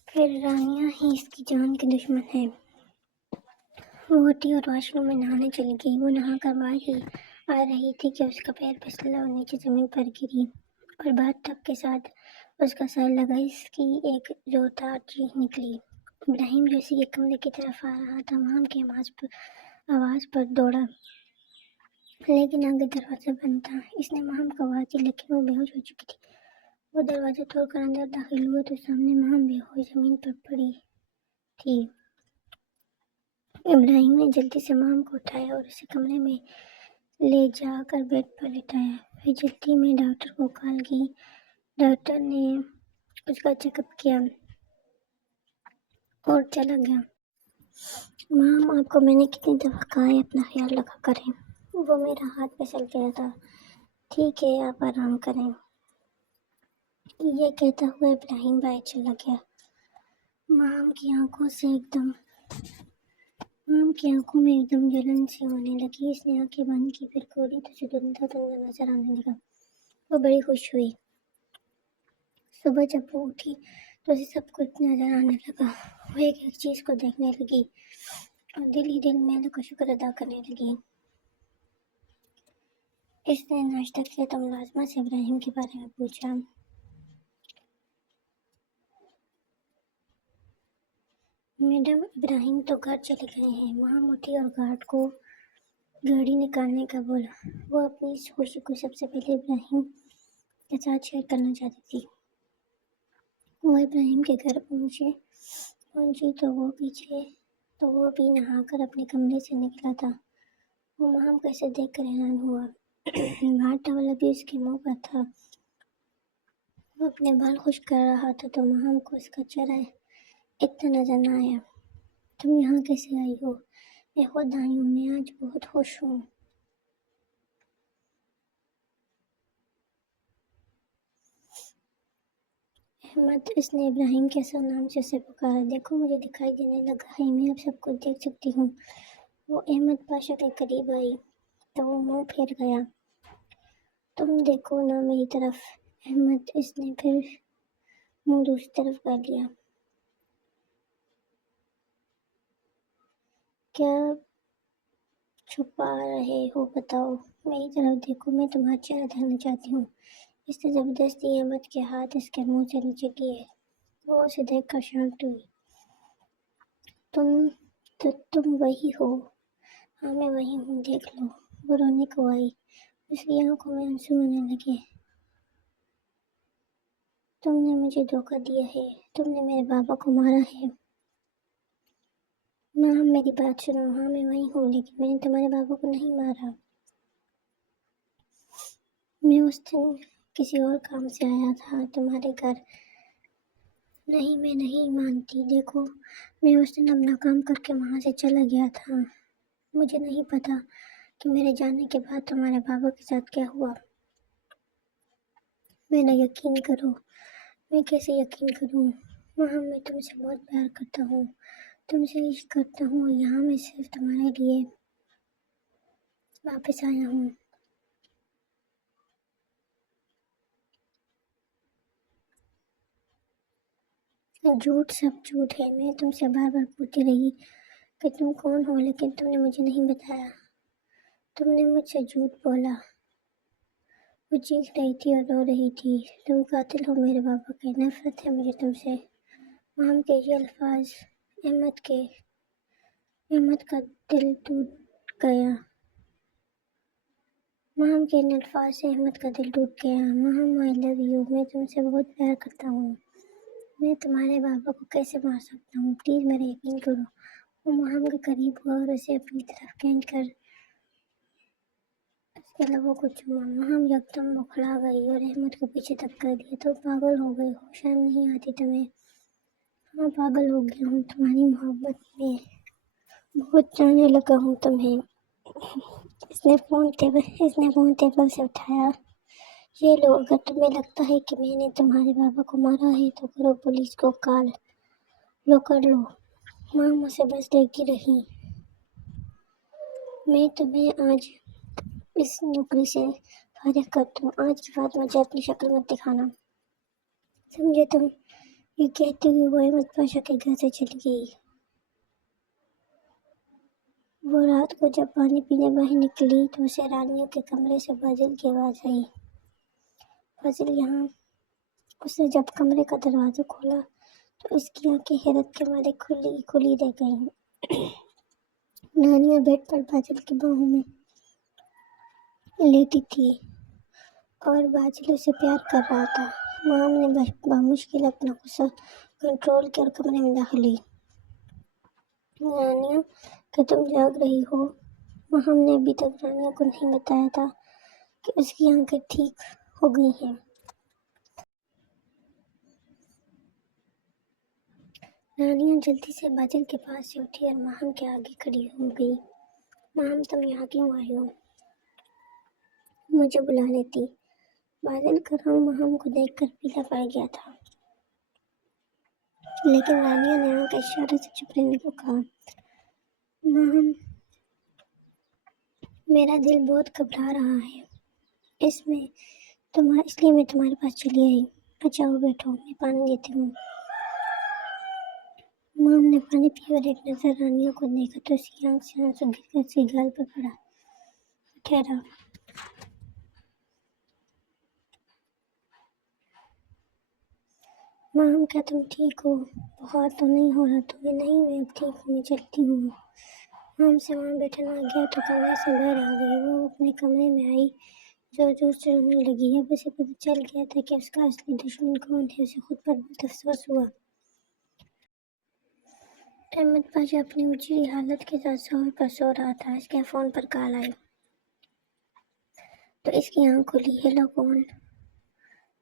پھر رانیہ ہی اس کی جان کی دشمن ہے۔ وہ اٹھی اور واش روم میں نہانے چلی گئی۔ وہ نہا کر باہر ہی آ رہی تھی کہ اس کا پیر پھسلا اور نیچے زمین پر گری اور باتھ ٹب کے ساتھ اس کا سر لگا۔ اس کی ایک زوردار چیخ نکلی۔ ابراہیم جو اسی کے کمرے کی طرف آ رہا تھا ماہم کی آواز پر دوڑا، لیکن آگے دروازہ بند تھا۔ اس نے ماہم کو آواز دی لیکن وہ بے ہوش ہو چکی تھی۔ وہ دروازہ توڑ کر اندر داخل ہوا تو سامنے ماہم بے ہوش زمین پر پڑی تھی۔ ابراہیم نے جلدی سے ماہم کو اٹھایا اور اسے کمرے میں لے جا کر بیڈ پر لٹایا۔ پھر جلدی میں ڈاکٹر کو کال کی۔ ڈاکٹر نے اس کا چیک اپ کیا اور چلا گیا۔ ماہم، آپ کو میں نے کتنی دفعہ کہا ہے اپنا خیال رکھا کریں۔ وہ میرا ہاتھ پھسل گیا تھا۔ ٹھیک ہے، آپ آرام کریں۔ یہ کہتا ہوا ابراہیم باہر چلا گیا۔ ماہم کی آنکھوں میں ایک دم جلن سی ہونے لگی۔ اس نے آنکھیں بند کی، پھر کھولی تو اسے دھندلا دھندلا نظر آنے لگا۔ وہ بڑی خوش ہوئی۔ صبح جب وہ اٹھی تو اسے سب کچھ نظر آنے لگا۔ وہ ایک ایک چیز کو دیکھنے لگی اور دل ہی دل میں اللہ کا شکر ادا کرنے لگی۔ اس نے ناشتہ کیا تو ملازمہ سے ابراہیم کے بارے میں پوچھا۔ میڈم، ابراہیم تو گھر چلے گئے ہیں۔ ماہم اٹھی اور گارڈ کو گاڑی نکالنے کا بولا۔ وہ اپنی اس خوشی کو سب سے پہلے ابراہیم کے ساتھ شیئر کرنا چاہتی تھی۔ وہ ابراہیم کے گھر پہنچی تو وہ بھی نہا کر اپنے کمرے سے نکلا تھا۔ وہ ماہم کو اسے دیکھ کر حیران ہوا۔ ہاتھ ٹاول ابھی اس کے منہ پر تھا۔ وہ اپنے بال خشک کر رہا تھا تو ماہم کو اس کا چہرہ اتنا نظر نہ آیا۔ تم یہاں کیسے آئی ہو؟ میں خود آئی ہوں، میں آج بہت خوش ہوں۔ احمد، اس نے ابراہیم کے اصل نام سے اسے پکارا۔ دیکھو، مجھے دکھائی دینے لگا ہے، میں اب سب کچھ دیکھ سکتی ہوں۔ وہ احمد پاشا کے قریب آئی تو وہ منہ پھیر گیا۔ تم دیکھو نا میری طرف۔ احمد، اس نے پھر منہ دوسری طرف کر لیا۔ کیا چھپا رہے ہو؟ بتاؤ، میری طرف دیکھو، میں تمہارا چہرہ دیکھنا چاہتی ہوں۔ اس نے زبردستی احمد کے ہاتھ اس کے منہ سے نیچے کیے۔ وہ اسے دیکھ کر شاکڈ ہوئی۔ تم وہی ہو؟ ہاں میں وہی ہوں، دیکھ لو۔ وہ رونے کو آئی۔ اس کی آنکھوں میں آنسو آنے لگے۔ تم نے مجھے دھوکہ دیا ہے، تم نے میرے بابا کو مارا ہے۔ ماں میری بات سنو، ہاں میں وہیں ہوں، لیکن میں نے تمہارے بابا کو نہیں مارا۔ میں اس دن کسی اور کام سے آیا تھا تمہارے گھر۔ نہیں میں نہیں مانتی، دیکھو میں اس دن اپنا کام کر کے وہاں سے چلا گیا تھا، مجھے نہیں پتا کہ میرے جانے کے بعد تمہارے بابا کے ساتھ کیا ہوا۔ میرا یقین کرو۔ میں کیسے یقین کروں؟ وہاں میں تم سے بہت پیار کرتا ہوں، تم سے عشق کرتا ہوں، اور یہاں میں صرف تمہارے لیے واپس آیا ہوں۔ جھوٹ، سب جھوٹ ہے۔ میں تم سے بار بار پوچھتی رہی کہ تم کون ہو، لیکن تم نے مجھے نہیں بتایا۔ تم نے مجھ سے جھوٹ بولا۔ وہ چیخ رہی تھی اور رو رہی تھی، تم قاتل ہو میرے بابا کے، نفرت ہے مجھے تم سے۔ مام کے یہ الفاظ احمد کا دل ٹوٹ گیا۔ مام کے ان الفاظ سے احمد کا دل ٹوٹ گیا۔ مام آئی لو یو، میں تم سے بہت پیار کرتا ہوں، میں تمہارے بابا کو کیسے مار سکتا ہوں؟ پلیز میرا یقین کرو۔ وہ مام کے قریب ہوا اور اسے اپنی طرف کھینچ کر اس کے لبوں کو چوما۔ مام یکدم بوکھلا گئی اور احمد کو پیچھے دھکا دیا۔ تم پاگل ہو گئی ہو، شرم نہیں آتی تمہیں؟ ہاں پاگل ہو گیا ہوں، تمہاری محبت میں بہت جانے لگا ہوں تمہیں۔ اس نے فون ٹیبل سے اٹھایا۔ یہ لو، اگر تمہیں لگتا ہے کہ میں نے تمہارے بابا کو مارا ہے تو کرو پولیس کو کال، لو کر لو۔ مام اسے بس دیکھتی رہی۔ میں تمہیں آج اس نوکری سے فارغ کر دوں، آج کے بعد مجھے اپنی شکل مت دکھانا، سمجھے تم؟ یہ کہتے ہوئے وہ احمد پاشا کے گھر سے چلی گئی۔ وہ رات کو جب پانی پینے باہر نکلی تو اسے رانیہ کے کمرے سے فاضل کی آواز آئی، فاضل یہاں۔ اس نے جب کمرے کا دروازہ کھولا تو اس کی آنکھیں حیرت کے مارے کھلی رہ گئیں۔ رانیہ بیڈ پر فاضل کی باہوں میں لیٹی تھی اور فاضل اسے پیار کر رہا تھا۔ مام نے بامشکل اپنا غصہ کنٹرول کیا اور کمرے میں داخل ہوئی۔ رانیہ، کیا تم جاگ رہی ہو؟ مام نے ابھی تک رانیہ کو نہیں بتایا تھا کہ اس کی آنکھیں ٹھیک ہو گئی ہیں۔ رانیہ جلدی سے فاضل کے پاس سے اٹھی اور مام کے آگے کھڑی ہو گئی۔ مام تم یہاں کیوں آئی ہو؟ مجھے بلا لیتی۔ فاضل کا رنگ مام کو دیکھ کر پیلا پڑ گیا تھا، لیکن رانیہ نے آنکھ کا اشارے سے چپ رہنے کو کہا۔ مام، میرا دل بہت گھبرا رہا ہے، اس لیے میں تمہارے پاس چلی آئی۔ اچھا آؤ بیٹھو، میں پانی دیتی ہوں۔ مام نے پانی پیا اور ایک نظر رانیہ کو دیکھا تو اس کی آنکھ سے آنسو گر کر اس کے گال پر پڑا۔ ٹھہرا۔ مام کیا تم ٹھیک ہو؟ بخار تو نہیں ہو رہا تمہیں؟ نہیں میں اب ٹھیک ہوں، میں چلتی ہوں۔ مام سے وہاں بیٹھا نہ گیا تو کمرے سے باہر آ گئی۔ وہ اپنے کمرے میں آئی، زور زور سے رونے لگی۔ اب اسے پتہ چل گیا تھا کہ اس کا اصلی دشمن کون ہے۔ اسے خود پر بہت افسوس ہوا۔ احمد پاشا اپنی اجڑی حالت کے ساتھ سوفے پر سو رہا تھا۔ اس کے فون پر کال آئی تو اس کی آنکھ کھلی۔ ہیلو کون؟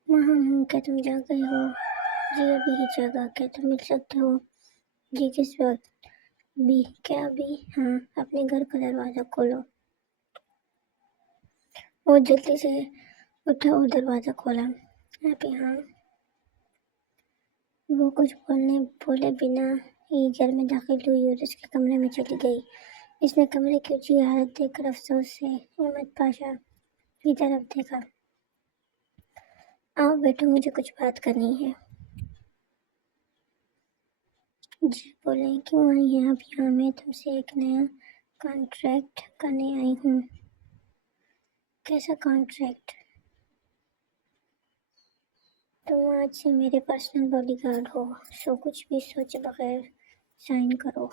مام ہوں، کیا تم جاگ گئے ہو؟ جی ابھی ہی جاگا، کیا تم مل سکتے ہو؟ جی کس وقت؟ بھی کیا ابھی؟ ہاں، اپنے گھر کا دروازہ کھولو۔ وہ جلدی سے اٹھا اور دروازہ کھولا۔ آپ یہاں؟ وہ کچھ بولے بنا ہی گھر میں داخل ہوئی اور اس کے کمرے میں چلی گئی۔ اس نے کمرے کی اجڑی حالت دیکھ کر افسوس سے احمد پاشا کی طرف دیکھا۔ آؤ بیٹھو، مجھے کچھ بات کرنی ہے۔ جی بولیں، کیوں آئی ہیں آپ یہاں؟ میں تم سے ایک نیا کانٹریکٹ کرنے آئی ہوں۔ کیسا کانٹریکٹ؟ تم آج سے میرے پرسنل باڈی گارڈ ہو، سو کچھ بھی سوچے بغیر سائن کرو۔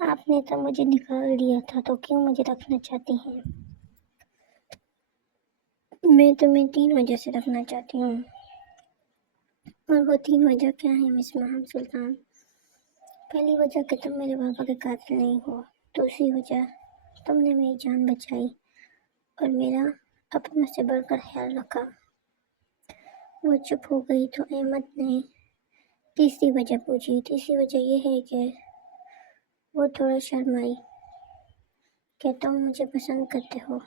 آپ نے تو مجھے نکال دیا تھا، تو کیوں مجھے رکھنا چاہتی ہیں؟ میں تمہیں 3 وجہ سے رکھنا چاہتی ہوں، اور وہ 3 وجہ کیا ہیں مس ماہم سلطان؟ پہلی وجہ کہ تم میرے پاپا کے قاتل نہیں ہو، دوسری وجہ تم نے میری جان بچائی اور میرا اپنوں سے بڑھ کر خیال رکھا۔ وہ چپ ہو گئی تو احمد نے تیسری وجہ پوچھی۔ تیسری وجہ یہ ہے کہ وہ تھوڑا شرمائی کہ تم مجھے پسند کرتے ہو۔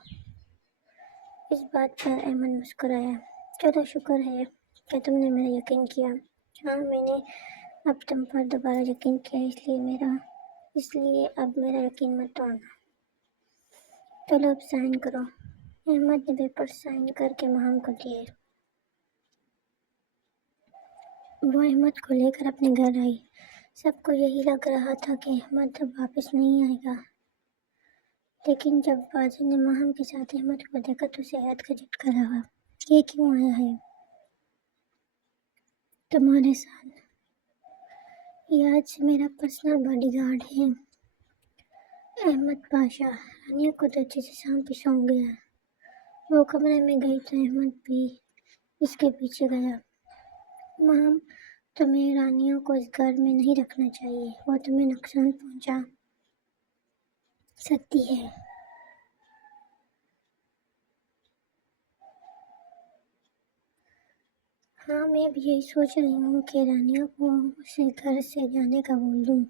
اس بات پر احمد مسکرایا۔ چلو شکر ہے کہ تم نے میرا یقین کیا۔ ہاں میں نے اب تم پر دوبارہ یقین کیا، اس لیے اب میرا یقین مت توڑنا۔ چلو اب سائن کرو۔ احمد نے پیپر سائن کر کے ماہم کو دیے۔ وہ احمد کو لے کر اپنے گھر آئی۔ سب کو یہی لگ رہا تھا کہ احمد اب واپس نہیں آئے گا، لیکن جب بادل نے ماہم کے ساتھ احمد کو دیکھا تو اسے حیرت کا جھٹکا لگا۔ یہ کیوں آیا ہے تمہارے ساتھ؟ یہ آج سے میرا پرسنل باڈی گارڈ ہے۔ احمد پاشا رانیہ کو درجے سے سانپ سونگ گیا۔ وہ کمرے میں گئی تو احمد بھی اس کے پیچھے گیا۔ ماہم تمہیں رانیہ کو اس گھر میں نہیں رکھنا چاہیے، وہ تمہیں نقصان پہنچا سکتی ہے۔ ہاں میں بھی یہی سوچ رہی ہوں کہ رانیہ کو اسے گھر سے جانے کا بول دوں۔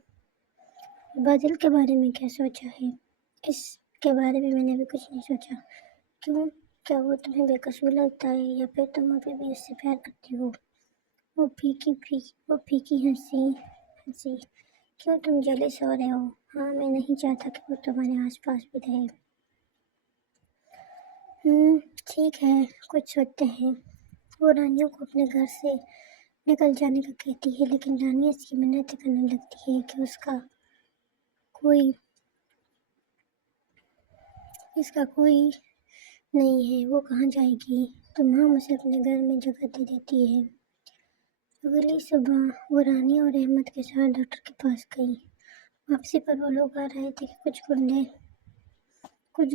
بادل کے بارے میں کیا سوچا ہے؟ اس کے بارے میں نے ابھی کچھ نہیں سوچا۔ کیوں؟ کیا وہ تمہیں بے قصور لگتا ہے یا پھر تم ابھی بھی اس سے پیار کرتی ہو؟ وہ پھیکی ہنسی۔ کیوں تم جیلس ہو رہے ہو؟ ہاں میں نہیں چاہتا کہ وہ تمہارے آس پاس بھی رہے۔ ٹھیک ہے، کچھ سوچتے ہیں۔ وہ رانیہ کو اپنے گھر سے نکل جانے کا کہتی ہے، لیکن رانیہ اس کی منتیں کرنے لگتی ہے کہ اس کا کوئی نہیں ہے، وہ کہاں جائے گی؟ تو ماں اسے اپنے گھر میں جگہ دے دیتی ہے۔ اگلی صبح وہ رانیہ اور احمد کے ساتھ ڈاکٹر کے پاس گئی۔ واپسی پر وہ لوگ آ رہے تھے کہ کچھ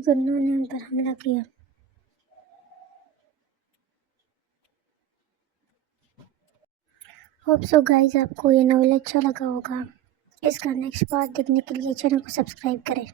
گنڈوں نے ان پر حملہ کیا۔ ہوپ سو گائز آپ کو یہ ناول اچھا لگا ہوگا۔ اس کا نیکسٹ پارٹ دیکھنے کے لیے چینل کو سبسکرائب کریں۔